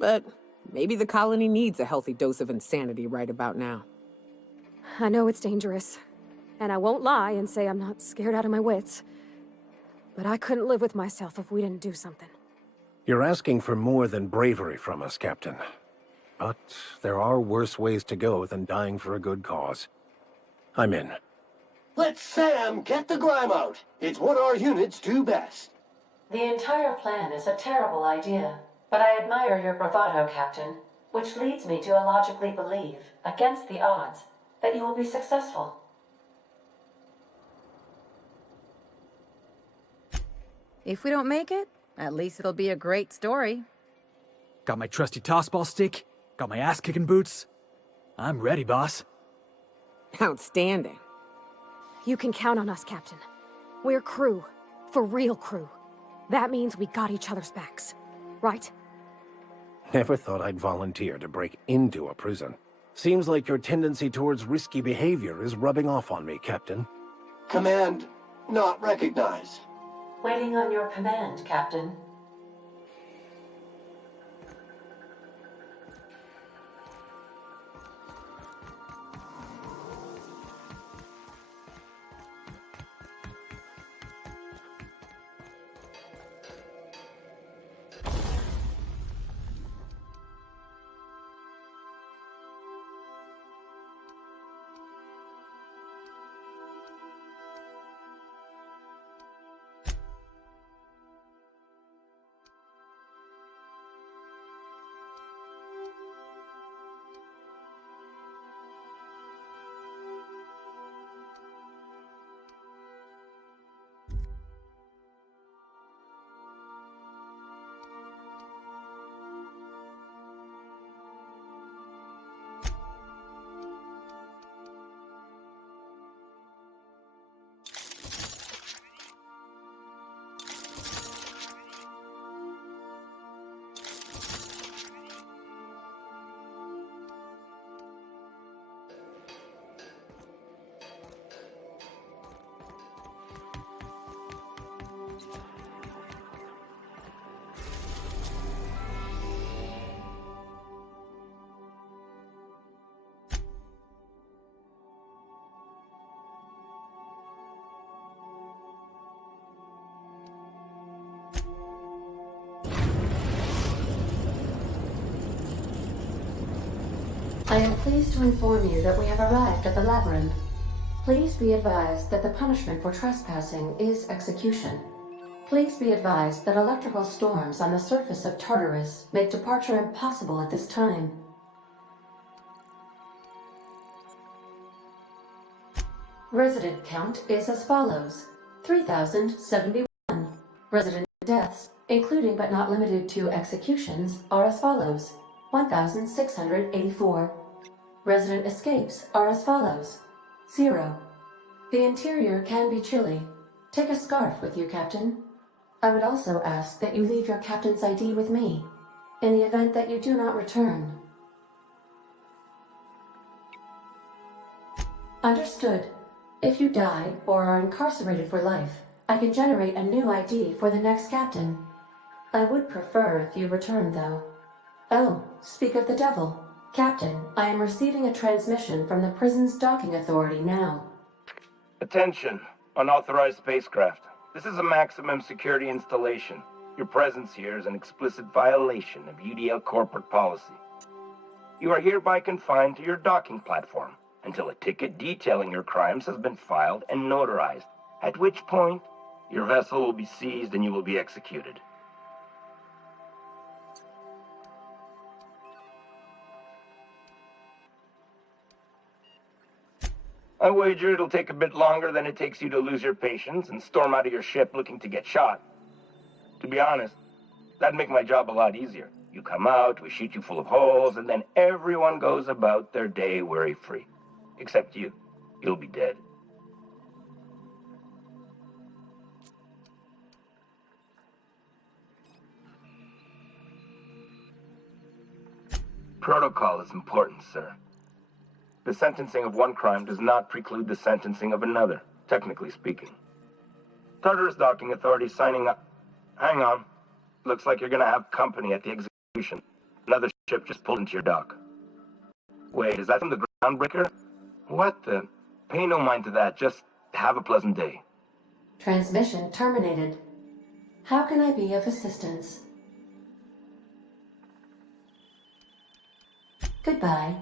But maybe the colony needs a healthy dose of insanity right about now. I know it's dangerous. And I won't lie and say I'm not scared out of my wits. But I couldn't live with myself if we didn't do something. You're asking for more than bravery from us, Captain. But there are worse ways to go than dying for a good cause. I'm in. Let Sam get the grime out. It's what our units do best. The entire plan is a terrible idea, but I admire your bravado, Captain, which leads me to illogically believe, against the odds, that you will be successful. If we don't make it, at least it'll be a great story. Got my trusty tossball stick, got my ass-kicking boots. I'm ready, boss. Outstanding. You can count on us, Captain. We're crew. For real crew. That means we got each other's backs. Right? Never thought I'd volunteer to break into a prison. Seems like your tendency towards risky behavior is rubbing off on me, Captain. Command not recognized. Waiting on your command, Captain. I am pleased to inform you that we have arrived at the labyrinth. Please be advised that the punishment for trespassing is execution. Please be advised that electrical storms on the surface of Tartarus make departure impossible at this time. Resident count is as follows: 3,071. Resident deaths, including but not limited to executions, are as follows: 1,684. Resident escapes are as follows: 0. The interior can be chilly. Take a scarf with you, Captain. I would also ask that you leave your captain's ID with me, in the event that you do not return. Understood. If you die or are incarcerated for life, I can generate a new ID for the next captain. I would prefer if you return, though. Oh, speak of the devil. Captain, I am receiving a transmission from the prison's docking authority now. Attention, unauthorized spacecraft. This is a maximum security installation. Your presence here is an explicit violation of UDL corporate policy. You are hereby confined to your docking platform until a ticket detailing your crimes has been filed and notarized, at which point your vessel will be seized and you will be executed. I wager it'll take a bit longer than it takes you to lose your patience and storm out of your ship looking to get shot. To be honest, that'd make my job a lot easier. You come out, we shoot you full of holes, and then everyone goes about their day worry-free. Except you. You'll be dead. Protocol is important, sir. The sentencing of one crime does not preclude the sentencing of another, technically speaking. Tartarus docking authorities signing up. Hang on. Looks like you're gonna have company at the execution. Another ship just pulled into your dock. Wait, is that from the groundbreaker? What the? Pay no mind to that. Just have a pleasant day. Transmission terminated. How can I be of assistance? Goodbye.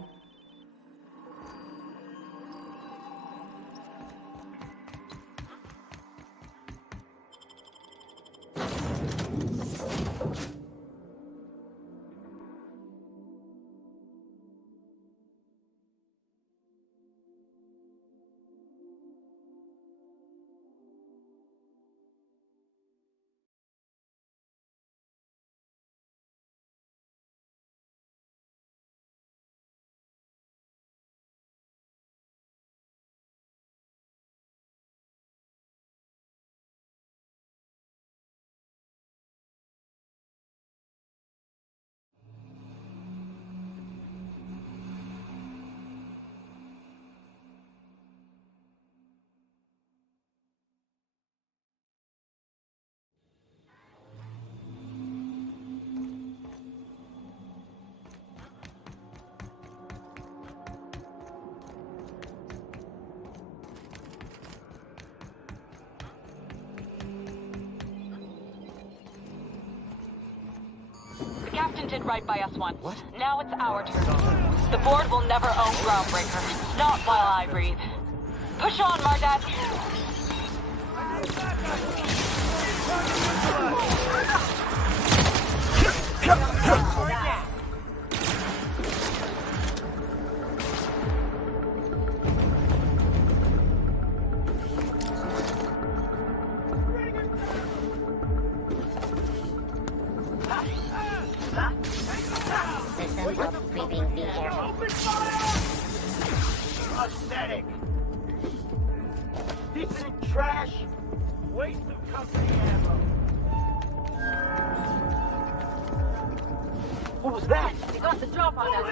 The captain did right by us once. What? Now it's our turn. The board will never own Groundbreaker. Not while I breathe. Push on, Mardat. Pathetic. Decent trash. Waste of company ammo. What was that? You got the drop on us.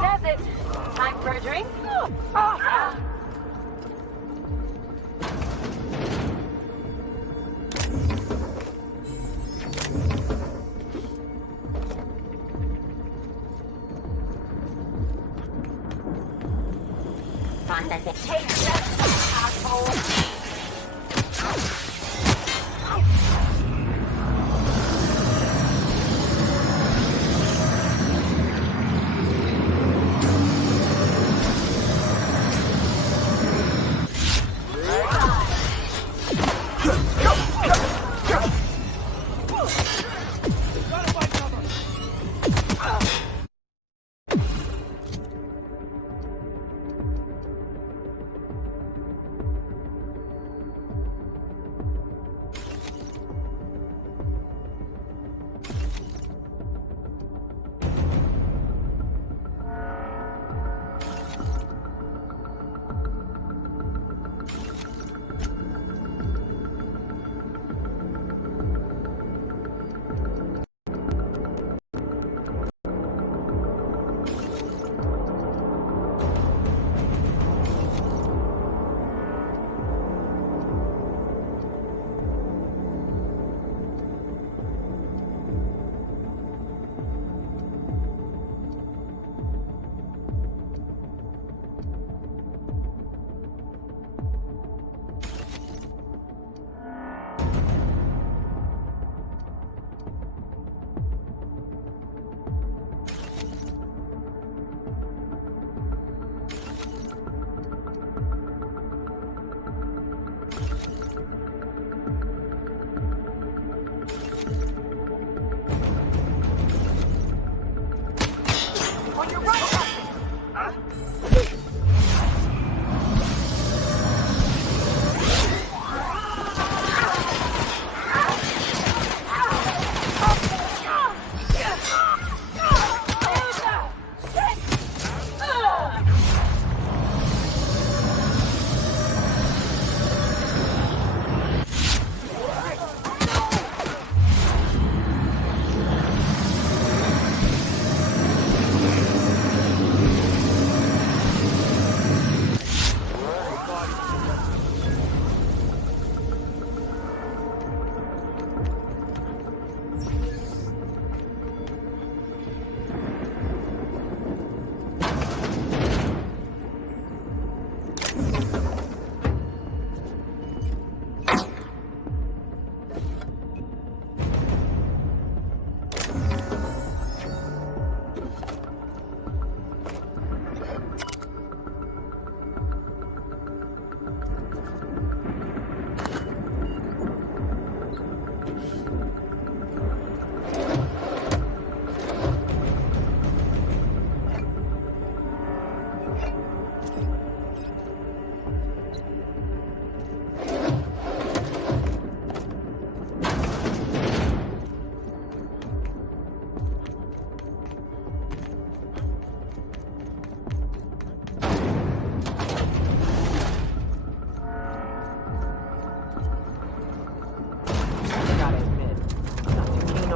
That's it. Time for a drink? Take that, asshole!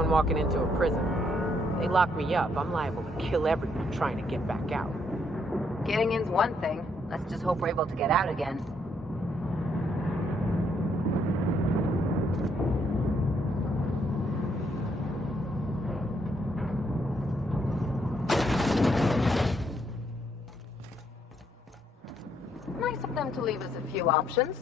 fun walking into a prison. They lock me up, I'm liable to kill everyone trying to get back out. Getting in's one thing. Let's just hope we're able to get out again. Nice of them to leave us a few options.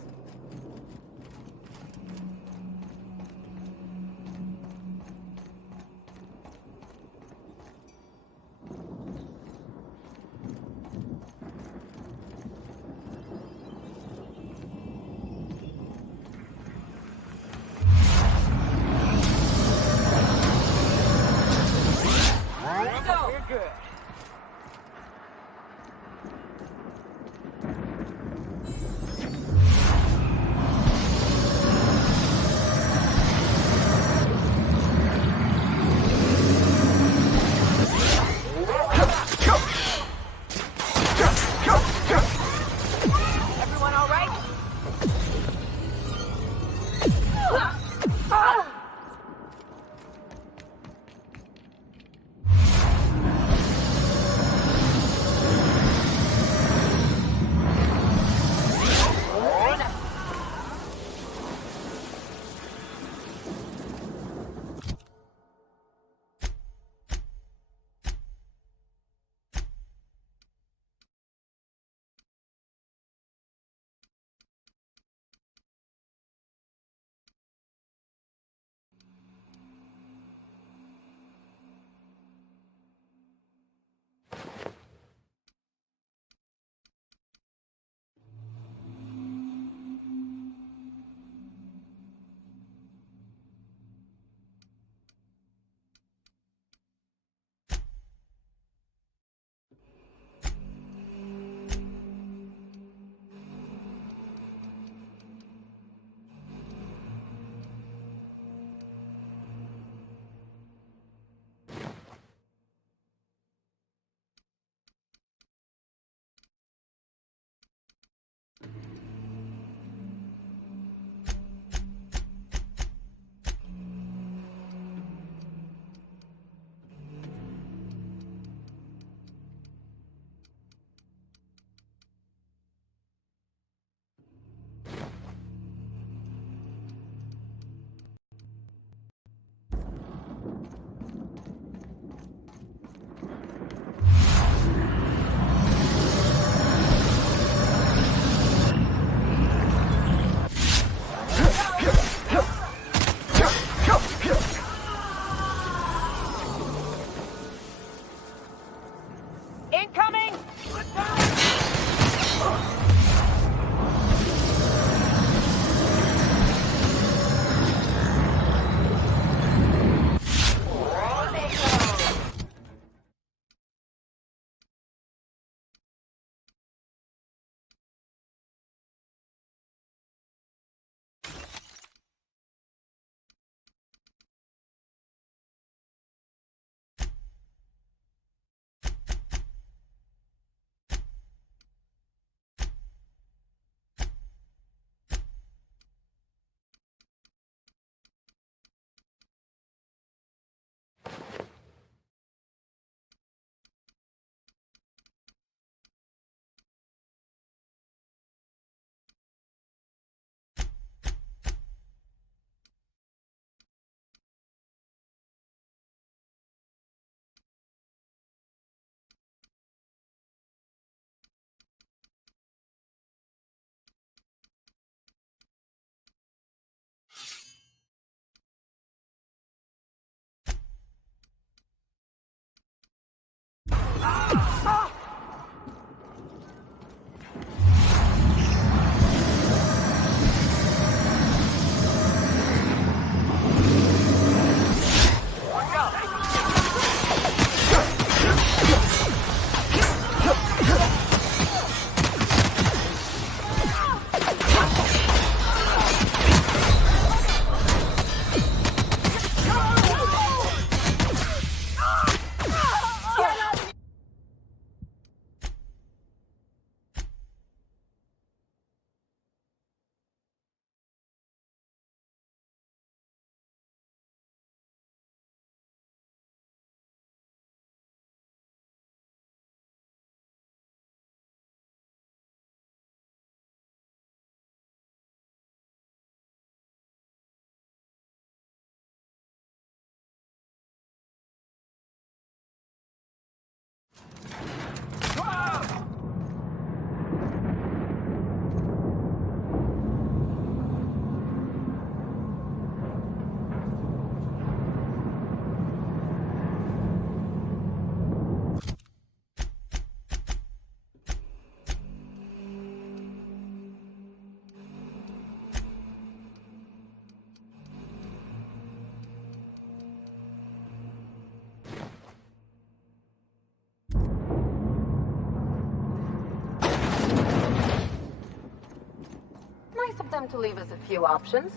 them to leave us a few options.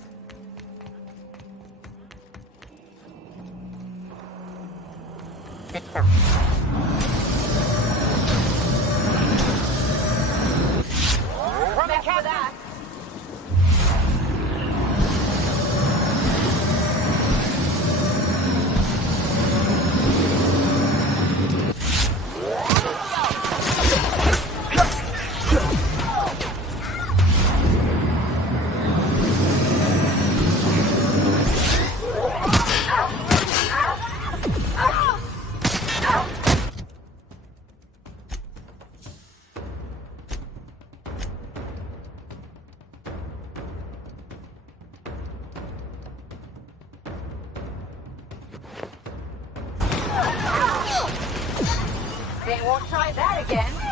Back for that. They won't try that again.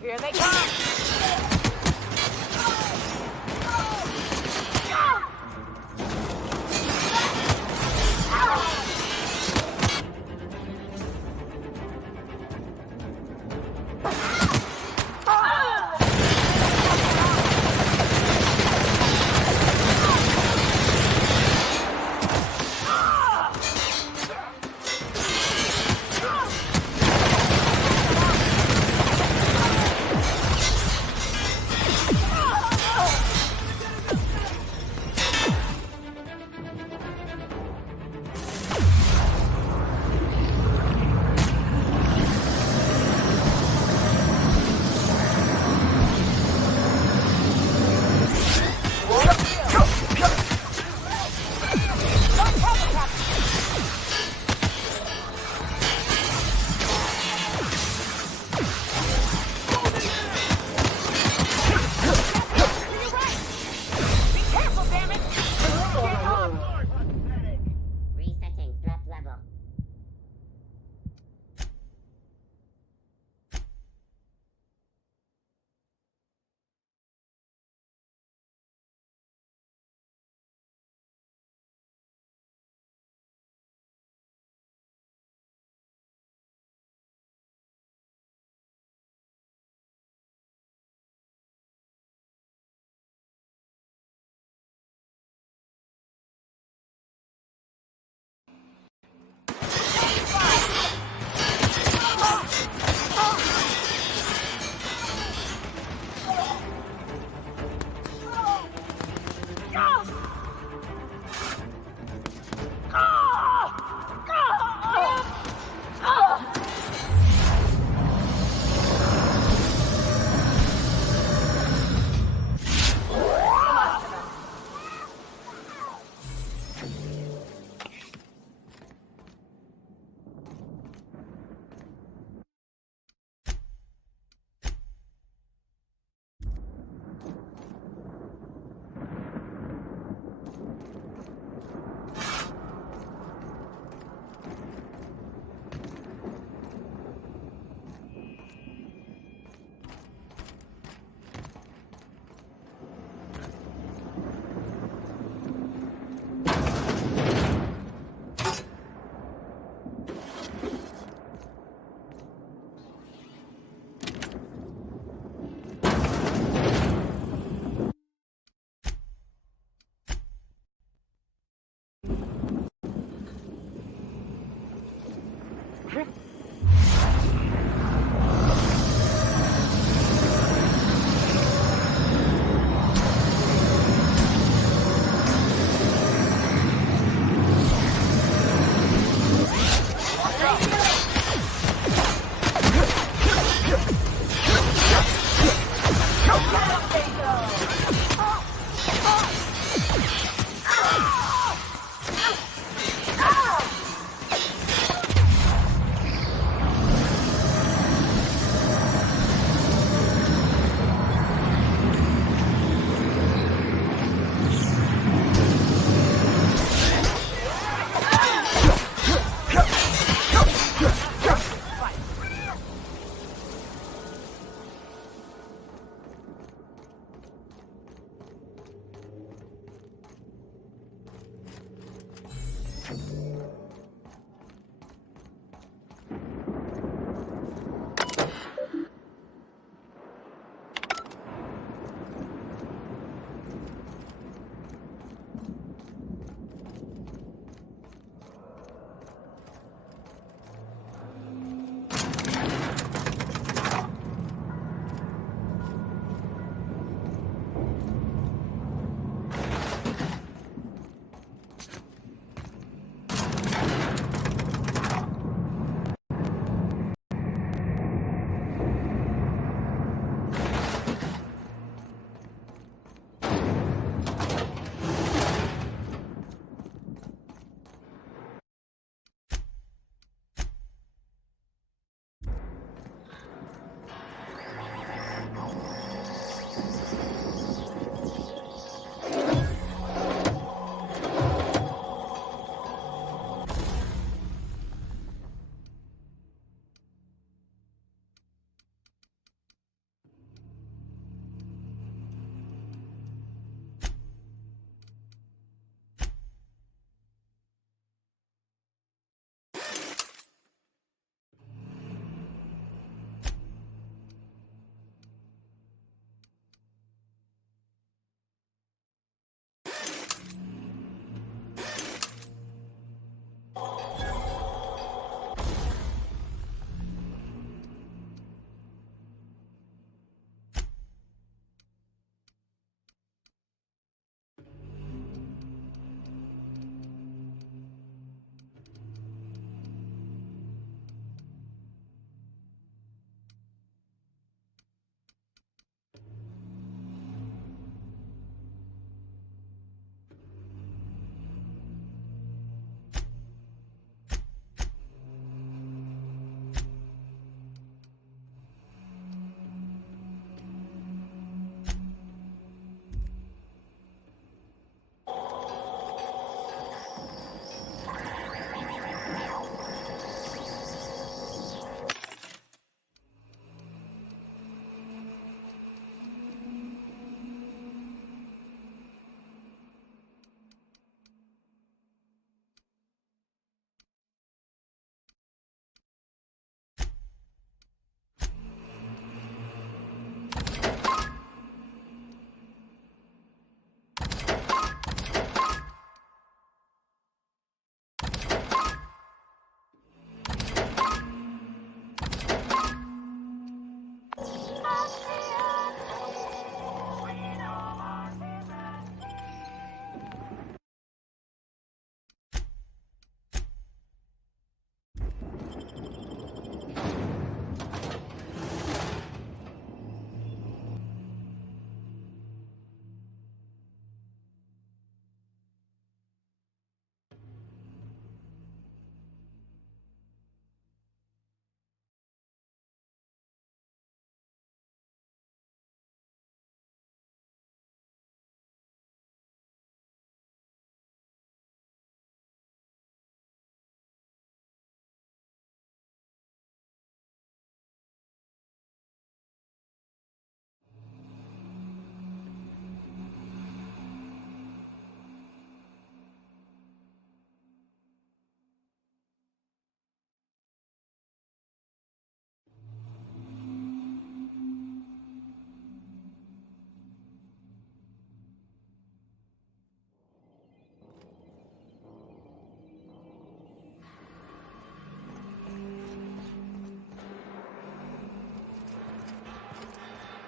Here they come!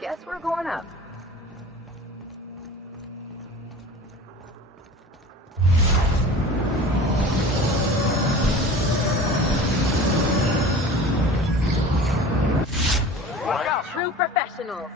Guess we're going up. True professionals.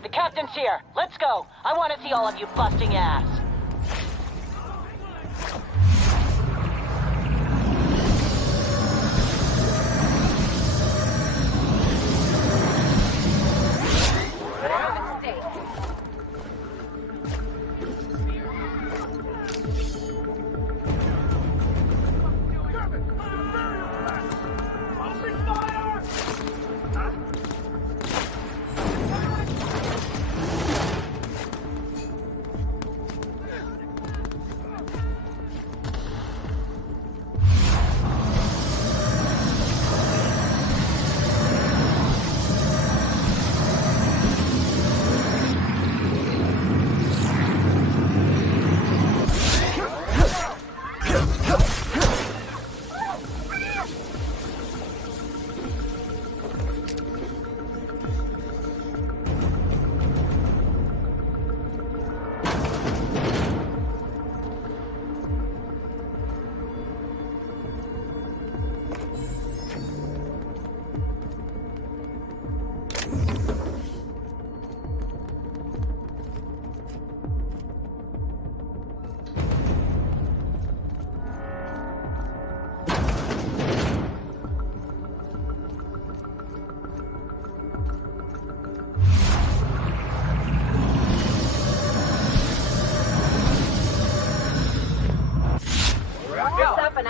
The captain's here. Let's go. I want to see all of you busting ass.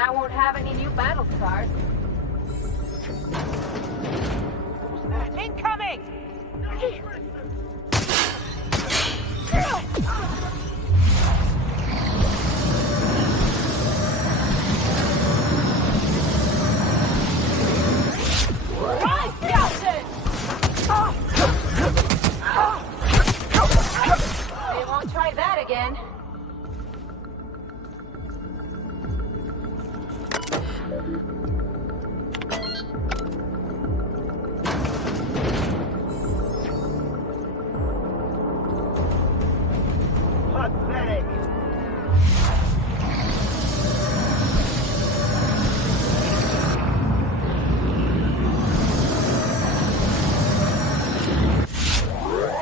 I won't have any new battle scars. Incoming! Right, Captain! They won't try that again. Pathetic.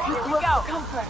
Here we go. Comfort.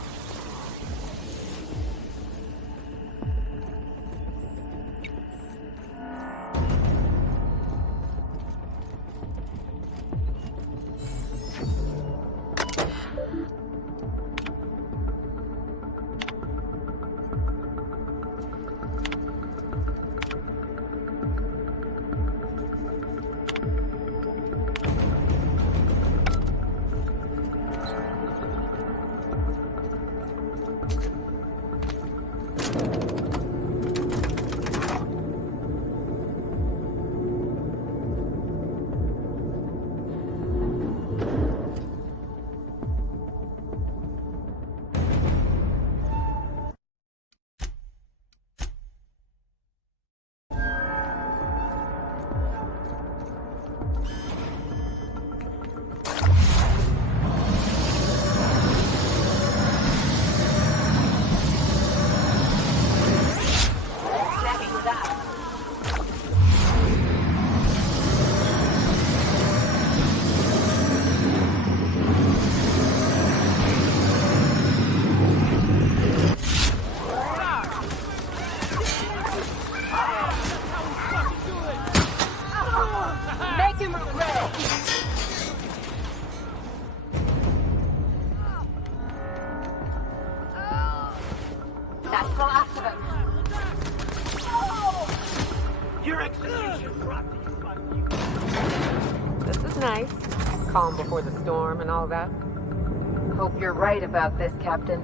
Make him regret it. That's the last of him. Your execution brought to you by you. This is nice. Calm before the storm and all that. Hope you're right about this, Captain.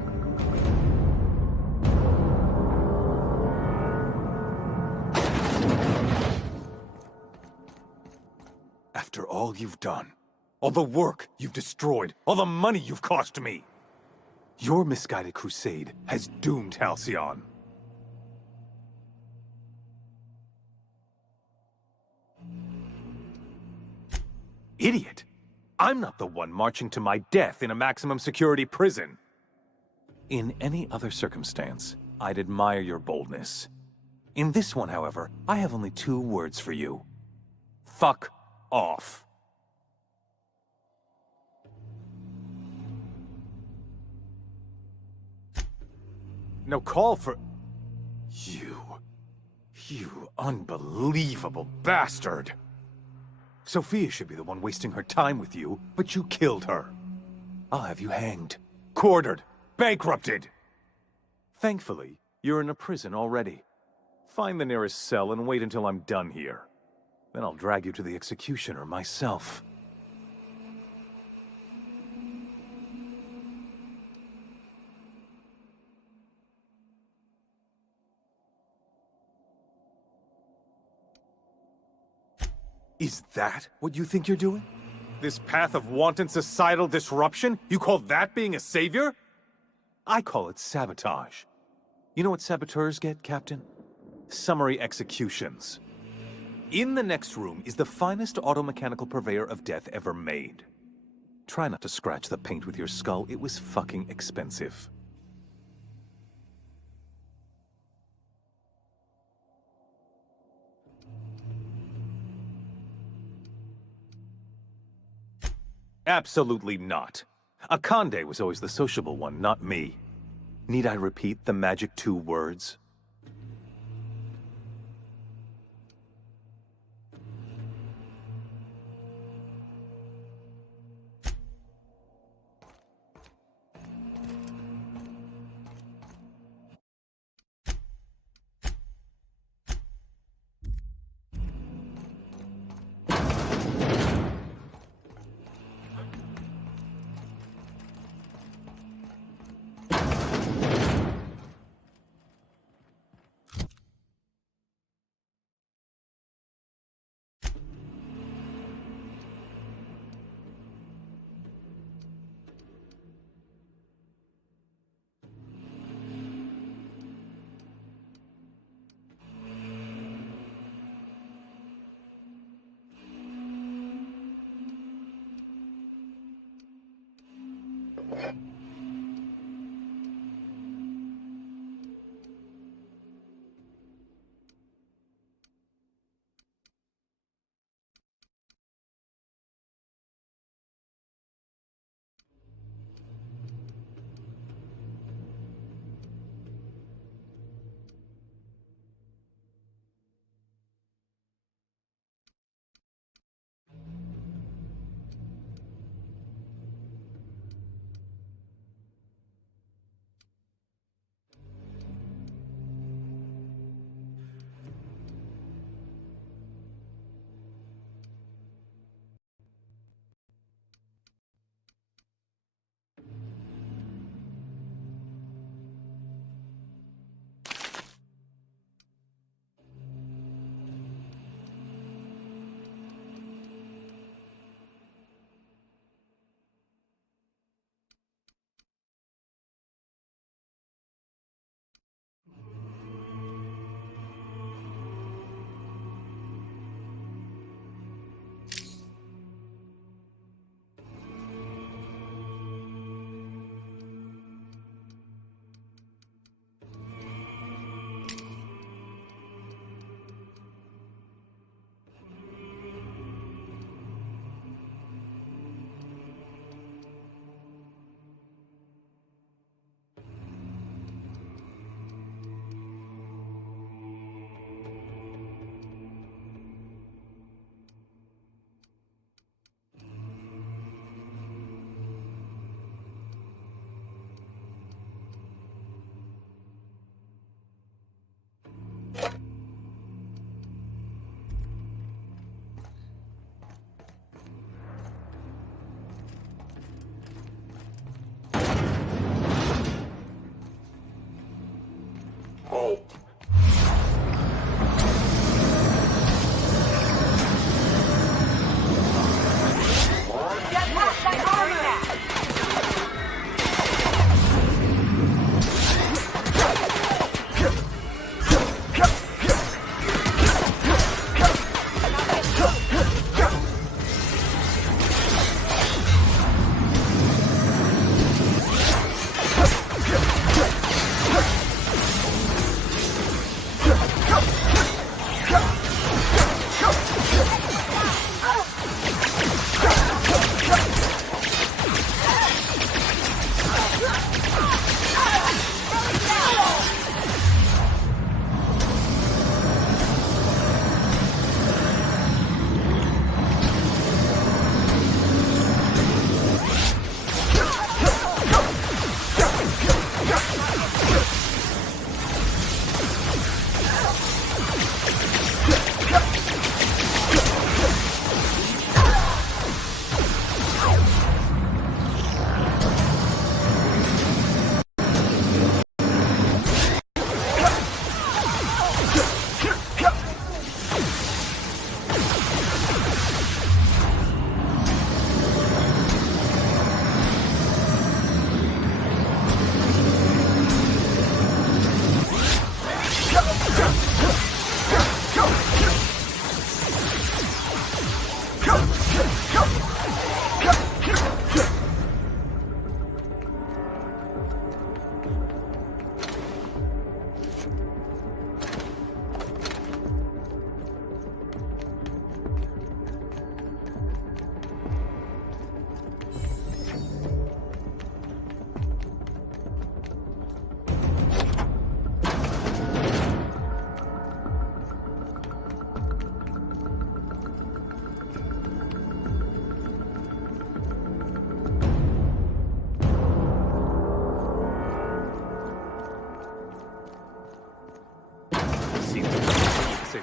After all you've done, all the work you've destroyed, all the money you've cost me, your misguided crusade has doomed Halcyon. Idiot! I'm not the one marching to my death in a maximum security prison. In any other circumstance, I'd admire your boldness. In this one, however, I have only 2 words for you. Fuck off. No call for... You unbelievable bastard! Sophia should be the one wasting her time with you, but you killed her. I'll have you hanged, quartered, bankrupted. Thankfully, you're in a prison already. Find the nearest cell and wait until I'm done here. Then I'll drag you to the executioner myself. Is that what you think you're doing? This path of wanton societal disruption? You call that being a savior? I call it sabotage. You know what saboteurs get, Captain? Summary executions. In the next room is the finest automechanical purveyor of death ever made. Try not to scratch the paint with your skull, it was fucking expensive. Absolutely not. Akande was always the sociable one, not me. Need I repeat the magic 2 words?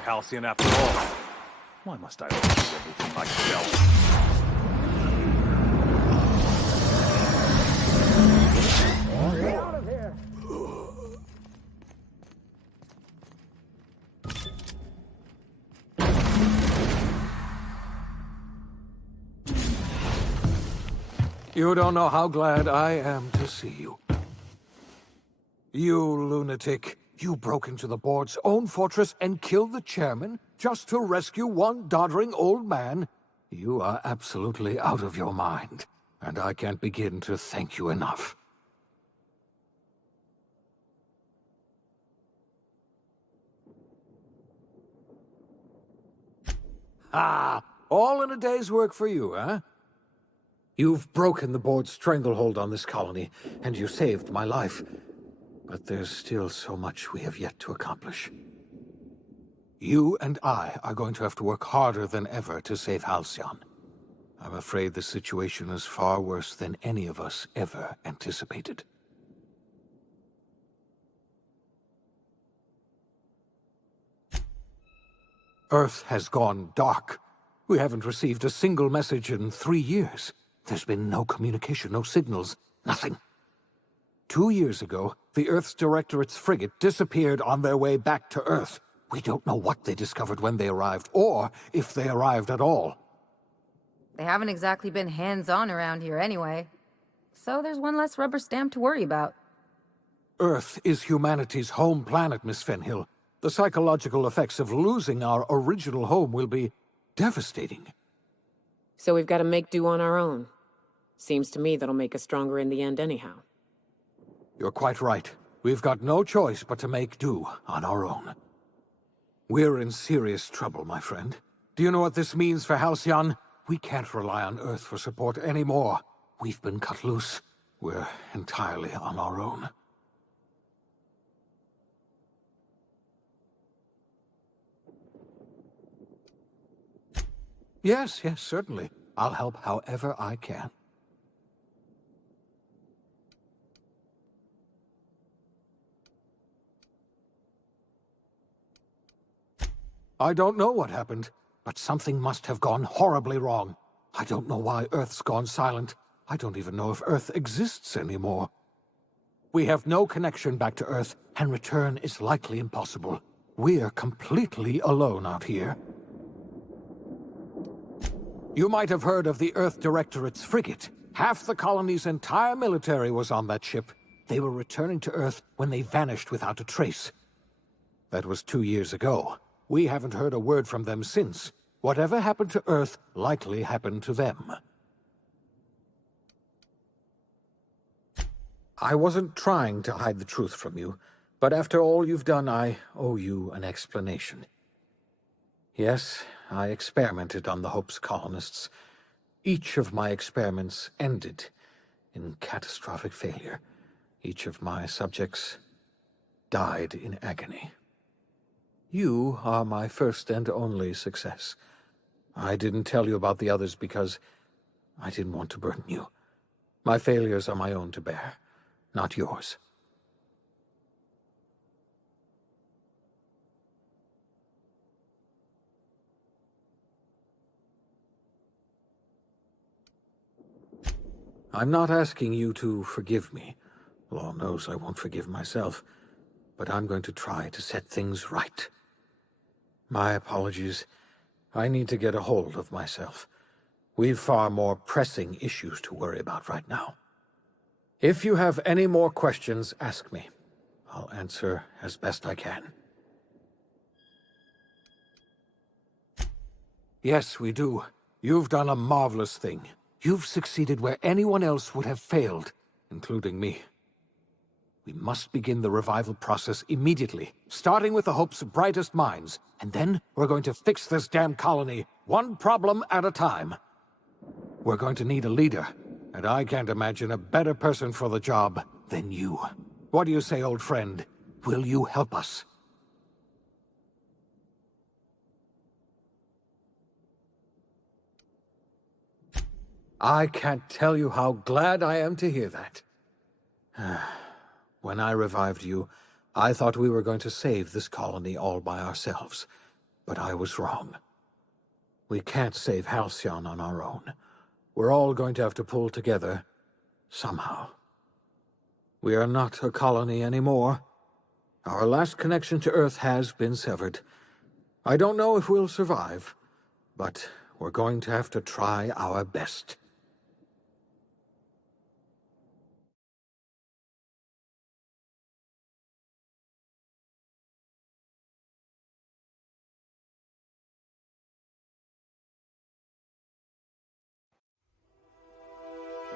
Halcyon after all. Why must I always do everything myself? Get out of here! You don't know how glad I am to see you. You lunatic. You broke into the board's own fortress and killed the chairman just to rescue one doddering old man? You are absolutely out of your mind. and I can't begin to thank you enough. Ah, all in a day's work for you, huh? You've broken the board's stranglehold on this colony, and you saved my life. But there's still so much we have yet to accomplish. You and I are going to have to work harder than ever to save Halcyon. I'm afraid the situation is far worse than any of us ever anticipated. Earth has gone dark. We haven't received a single message in 3 years. There's been no communication, no signals, nothing. 2 years ago, the Earth's Directorate's frigate disappeared on their way back to Earth. We don't know what they discovered when they arrived, or if they arrived at all. They haven't exactly been hands-on around here anyway. So there's one less rubber stamp to worry about. Earth is humanity's home planet, Miss Fenhill. The psychological effects of losing our original home will be devastating. So we've got to make do on our own. Seems to me that'll make us stronger in the end anyhow. You're quite right. We've got no choice but to make do on our own. We're in serious trouble, my friend. Do you know what this means for Halcyon? We can't rely on Earth for support anymore. We've been cut loose. We're entirely on our own. Yes, certainly. I'll help however I can. I don't know what happened, but something must have gone horribly wrong. I don't know why Earth's gone silent. I don't even know if Earth exists anymore. We have no connection back to Earth, and return is likely impossible. We're completely alone out here. You might have heard of the Earth Directorate's frigate. Half the colony's entire military was on that ship. They were returning to Earth when they vanished without a trace. That was 2 years ago. We haven't heard a word from them since. Whatever happened to Earth likely happened to them. I wasn't trying to hide the truth from you, but after all you've done, I owe you an explanation. Yes, I experimented on the Hope's colonists. Each of my experiments ended in catastrophic failure. Each of my subjects died in agony. You are my first and only success. I didn't tell you about the others because I didn't want to burden you. My failures are my own to bear, not yours. I'm not asking you to forgive me. Law knows I won't forgive myself, but I'm going to try to set things right. My apologies. I need to get a hold of myself. We've far more pressing issues to worry about right now. If you have any more questions, ask me. I'll answer as best I can. Yes, we do. You've done a marvelous thing. You've succeeded where anyone else would have failed, including me. We must begin the revival process immediately, starting with the Hope's brightest minds, and then we're going to fix this damn colony, one problem at a time. We're going to need a leader, and I can't imagine a better person for the job than you. What do you say, old friend? Will you help us? I can't tell you how glad I am to hear that. When I revived you, I thought we were going to save this colony all by ourselves. But I was wrong. We can't save Halcyon on our own. We're all going to have to pull together, somehow. We are not a colony anymore. Our last connection to Earth has been severed. I don't know if we'll survive, but we're going to have to try our best.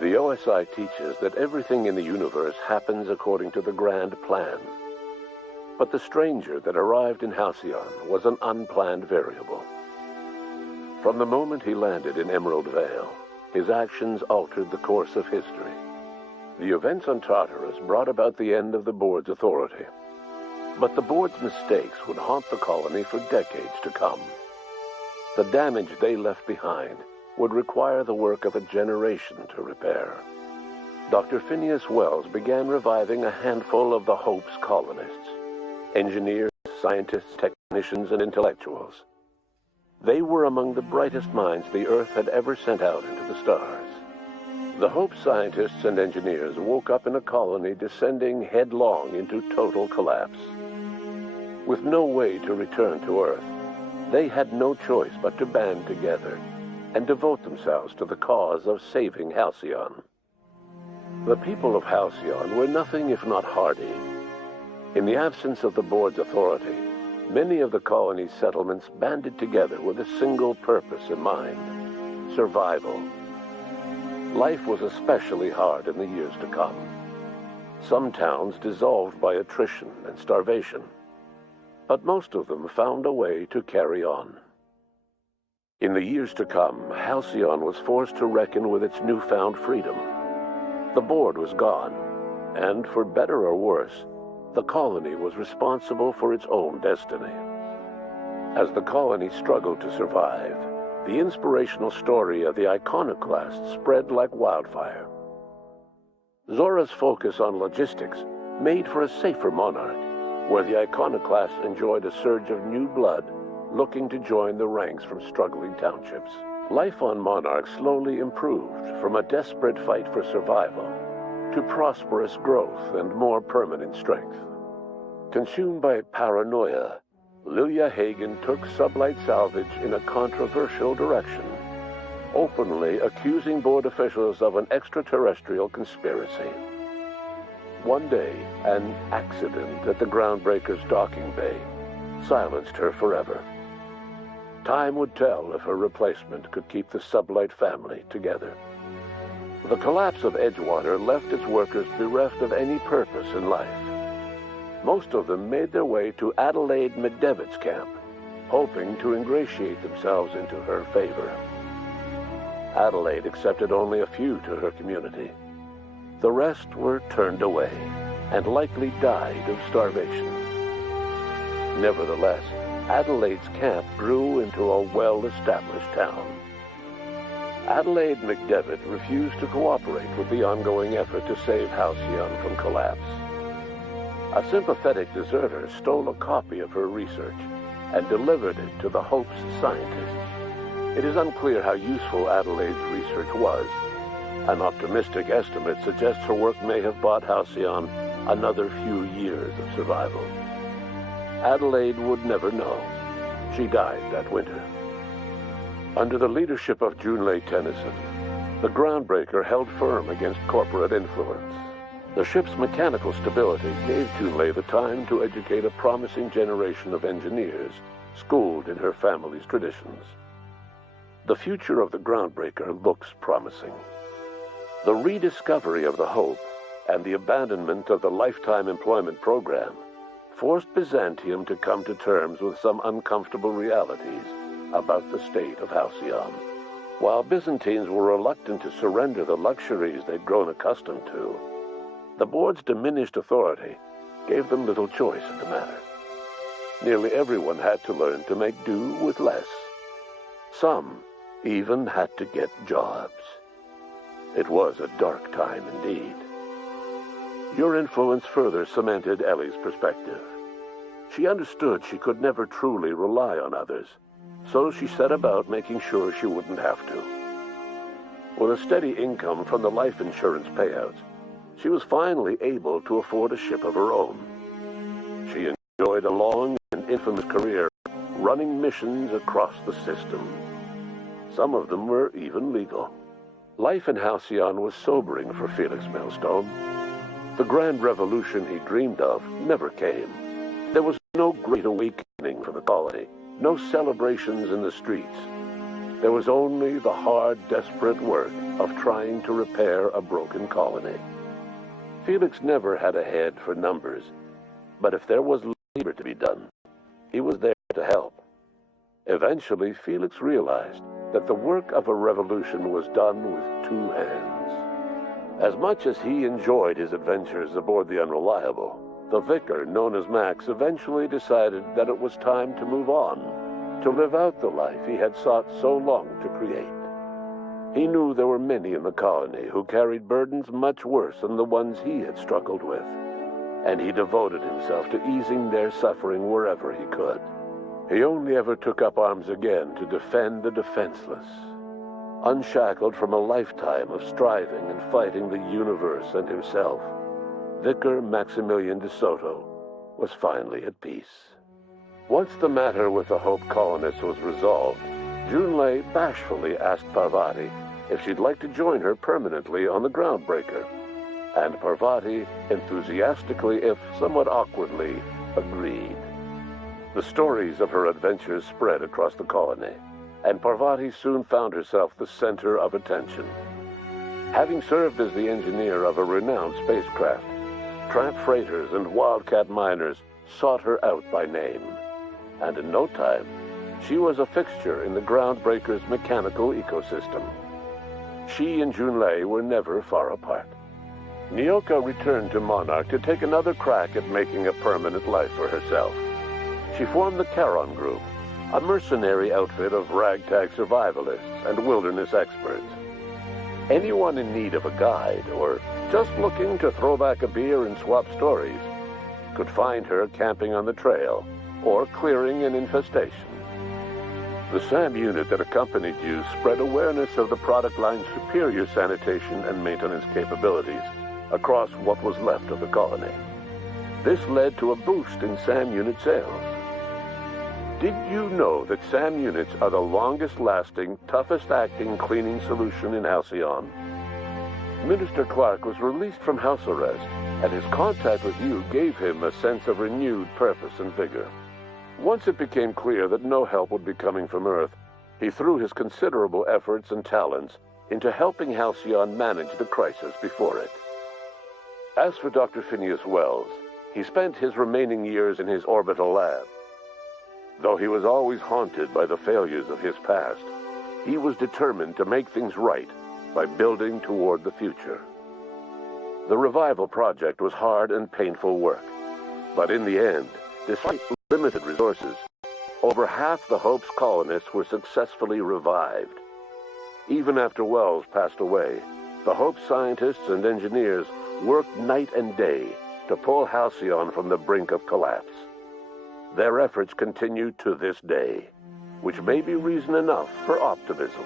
The OSI teaches that everything in the universe happens according to the grand plan. But the stranger that arrived in Halcyon was an unplanned variable. From the moment he landed in Emerald Vale, his actions altered the course of history. The events on Tartarus brought about the end of the board's authority. But the board's mistakes would haunt the colony for decades to come. The damage they left behind would require the work of a generation to repair. Dr. Phineas Wells began reviving a handful of the Hope's colonists: engineers, scientists, technicians, and intellectuals. They were among the brightest minds the Earth had ever sent out into the stars. The Hope scientists and engineers woke up in a colony descending headlong into total collapse. With no way to return to Earth, they had no choice but to band together and devote themselves to the cause of saving Halcyon. The people of Halcyon were nothing if not hardy. In the absence of the board's authority, many of the colony's settlements banded together with a single purpose in mind: survival. Life was especially hard in the years to come. Some towns dissolved by attrition and starvation, but most of them found a way to carry on. In the years to come, Halcyon was forced to reckon with its newfound freedom. The board was gone, and for better or worse, the colony was responsible for its own destiny. As the colony struggled to survive, the inspirational story of the iconoclasts spread like wildfire. Zora's focus on logistics made for a safer monarch, where the iconoclasts enjoyed a surge of new blood looking to join the ranks from struggling townships. Life on Monarch slowly improved from a desperate fight for survival to prosperous growth and more permanent strength. Consumed by paranoia, Lilia Hagen took Sublight Salvage in a controversial direction, openly accusing board officials of an extraterrestrial conspiracy. One day, an accident at the Groundbreaker's docking bay silenced her forever. Time would tell if her replacement could keep the Sublight family together. The collapse of Edgewater left its workers bereft of any purpose in life. Most of them made their way to Adelaide McDevitt's camp, hoping to ingratiate themselves into her favor. Adelaide accepted only a few to her community. The rest were turned away and likely died of starvation. Nevertheless, Adelaide's camp grew into a well-established town. Adelaide McDevitt refused to cooperate with the ongoing effort to save Halcyon from collapse. A sympathetic deserter stole a copy of her research and delivered it to the Hope's scientists. It is unclear how useful Adelaide's research was. An optimistic estimate suggests her work may have bought Halcyon another few years of survival. Adelaide would never know. She died that winter. Under the leadership of Junlei Tennyson, the Groundbreaker held firm against corporate influence. The ship's mechanical stability gave Junlei the time to educate a promising generation of engineers schooled in her family's traditions. The future of the Groundbreaker looks promising. The rediscovery of the Hope and the abandonment of the lifetime employment program forced Byzantium to come to terms with some uncomfortable realities about the state of Halcyon. While Byzantines were reluctant to surrender the luxuries they'd grown accustomed to, the board's diminished authority gave them little choice in the matter. Nearly everyone had to learn to make do with less. Some even had to get jobs. It was a dark time indeed. Your influence further cemented Ellie's perspective. She understood she could never truly rely on others, so she set about making sure she wouldn't have to. With a steady income from the life insurance payouts, she was finally able to afford a ship of her own. She enjoyed a long and infamous career running missions across the system. Some of them were even legal. Life in Halcyon was sobering for Felix Millstone. The grand revolution he dreamed of never came. There was no great awakening for the colony, no celebrations in the streets. There was only the hard, desperate work of trying to repair a broken colony. Felix never had a head for numbers, but if there was labor to be done, he was there to help. Eventually, Felix realized that the work of a revolution was done with two hands. As much as he enjoyed his adventures aboard the Unreliable, the vicar, known as Max, eventually decided that it was time to move on, to live out the life he had sought so long to create. He knew there were many in the colony who carried burdens much worse than the ones he had struggled with, and he devoted himself to easing their suffering wherever he could. He only ever took up arms again to defend the defenseless. Unshackled from a lifetime of striving and fighting the universe and himself, Vicar Maximilian de Soto was finally at peace. Once the matter with the Hope colonists was resolved, Junlei bashfully asked Parvati if she'd like to join her permanently on the Groundbreaker, and Parvati enthusiastically, if somewhat awkwardly, agreed. The stories of her adventures spread across the colony, and Parvati soon found herself the center of attention. Having served as the engineer of a renowned spacecraft, tramp freighters and wildcat miners sought her out by name, and in no time, she was a fixture in the Groundbreaker's mechanical ecosystem. She and Junlei were never far apart. Nyoka returned to Monarch to take another crack at making a permanent life for herself. She formed the Charon Group, a mercenary outfit of ragtag survivalists and wilderness experts. Anyone in need of a guide, or just looking to throw back a beer and swap stories, could find her camping on the trail or clearing an infestation. The SAM unit that accompanied you spread awareness of the product line's superior sanitation and maintenance capabilities across what was left of the colony. This led to a boost in SAM unit sales. Did you know that SAM units are the longest-lasting, toughest-acting cleaning solution in Halcyon? Minister Clark was released from house arrest, and his contact with you gave him a sense of renewed purpose and vigor. Once it became clear that no help would be coming from Earth, he threw his considerable efforts and talents into helping Halcyon manage the crisis before it. As for Dr. Phineas Wells, he spent his remaining years in his orbital lab. Though he was always haunted by the failures of his past, he was determined to make things right by building toward the future. The revival project was hard and painful work, but in the end, despite limited resources, over half the Hope's colonists were successfully revived. Even after Wells passed away, the Hope scientists and engineers worked night and day to pull Halcyon from the brink of collapse. Their efforts continue to this day, which may be reason enough for optimism.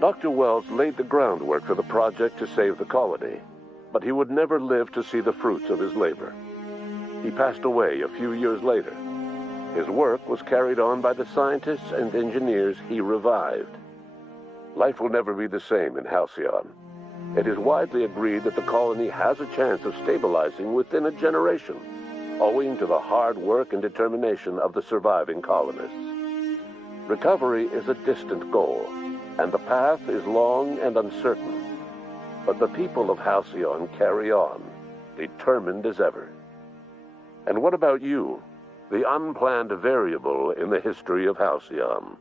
Dr. Wells laid the groundwork for the project to save the colony, but he would never live to see the fruits of his labor. He passed away a few years later. His work was carried on by the scientists and engineers he revived. Life will never be the same in Halcyon. It is widely agreed that the colony has a chance of stabilizing within a generation, owing to the hard work and determination of the surviving colonists. Recovery is a distant goal, and the path is long and uncertain. But the people of Halcyon carry on, determined as ever. And what about you, the unplanned variable in the history of Halcyon?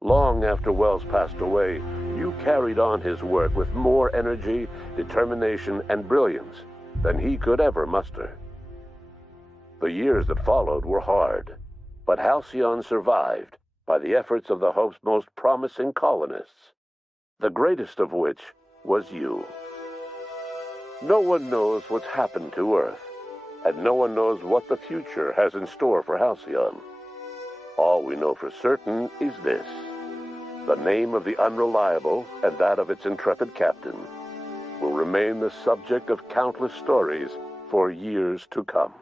Long after Wells passed away, you carried on his work with more energy, determination, and brilliance than he could ever muster. The years that followed were hard, but Halcyon survived by the efforts of the Hope's most promising colonists, the greatest of which was you. No one knows what's happened to Earth, and no one knows what the future has in store for Halcyon. All we know for certain is this: the name of the Unreliable and that of its intrepid captain will remain the subject of countless stories for years to come.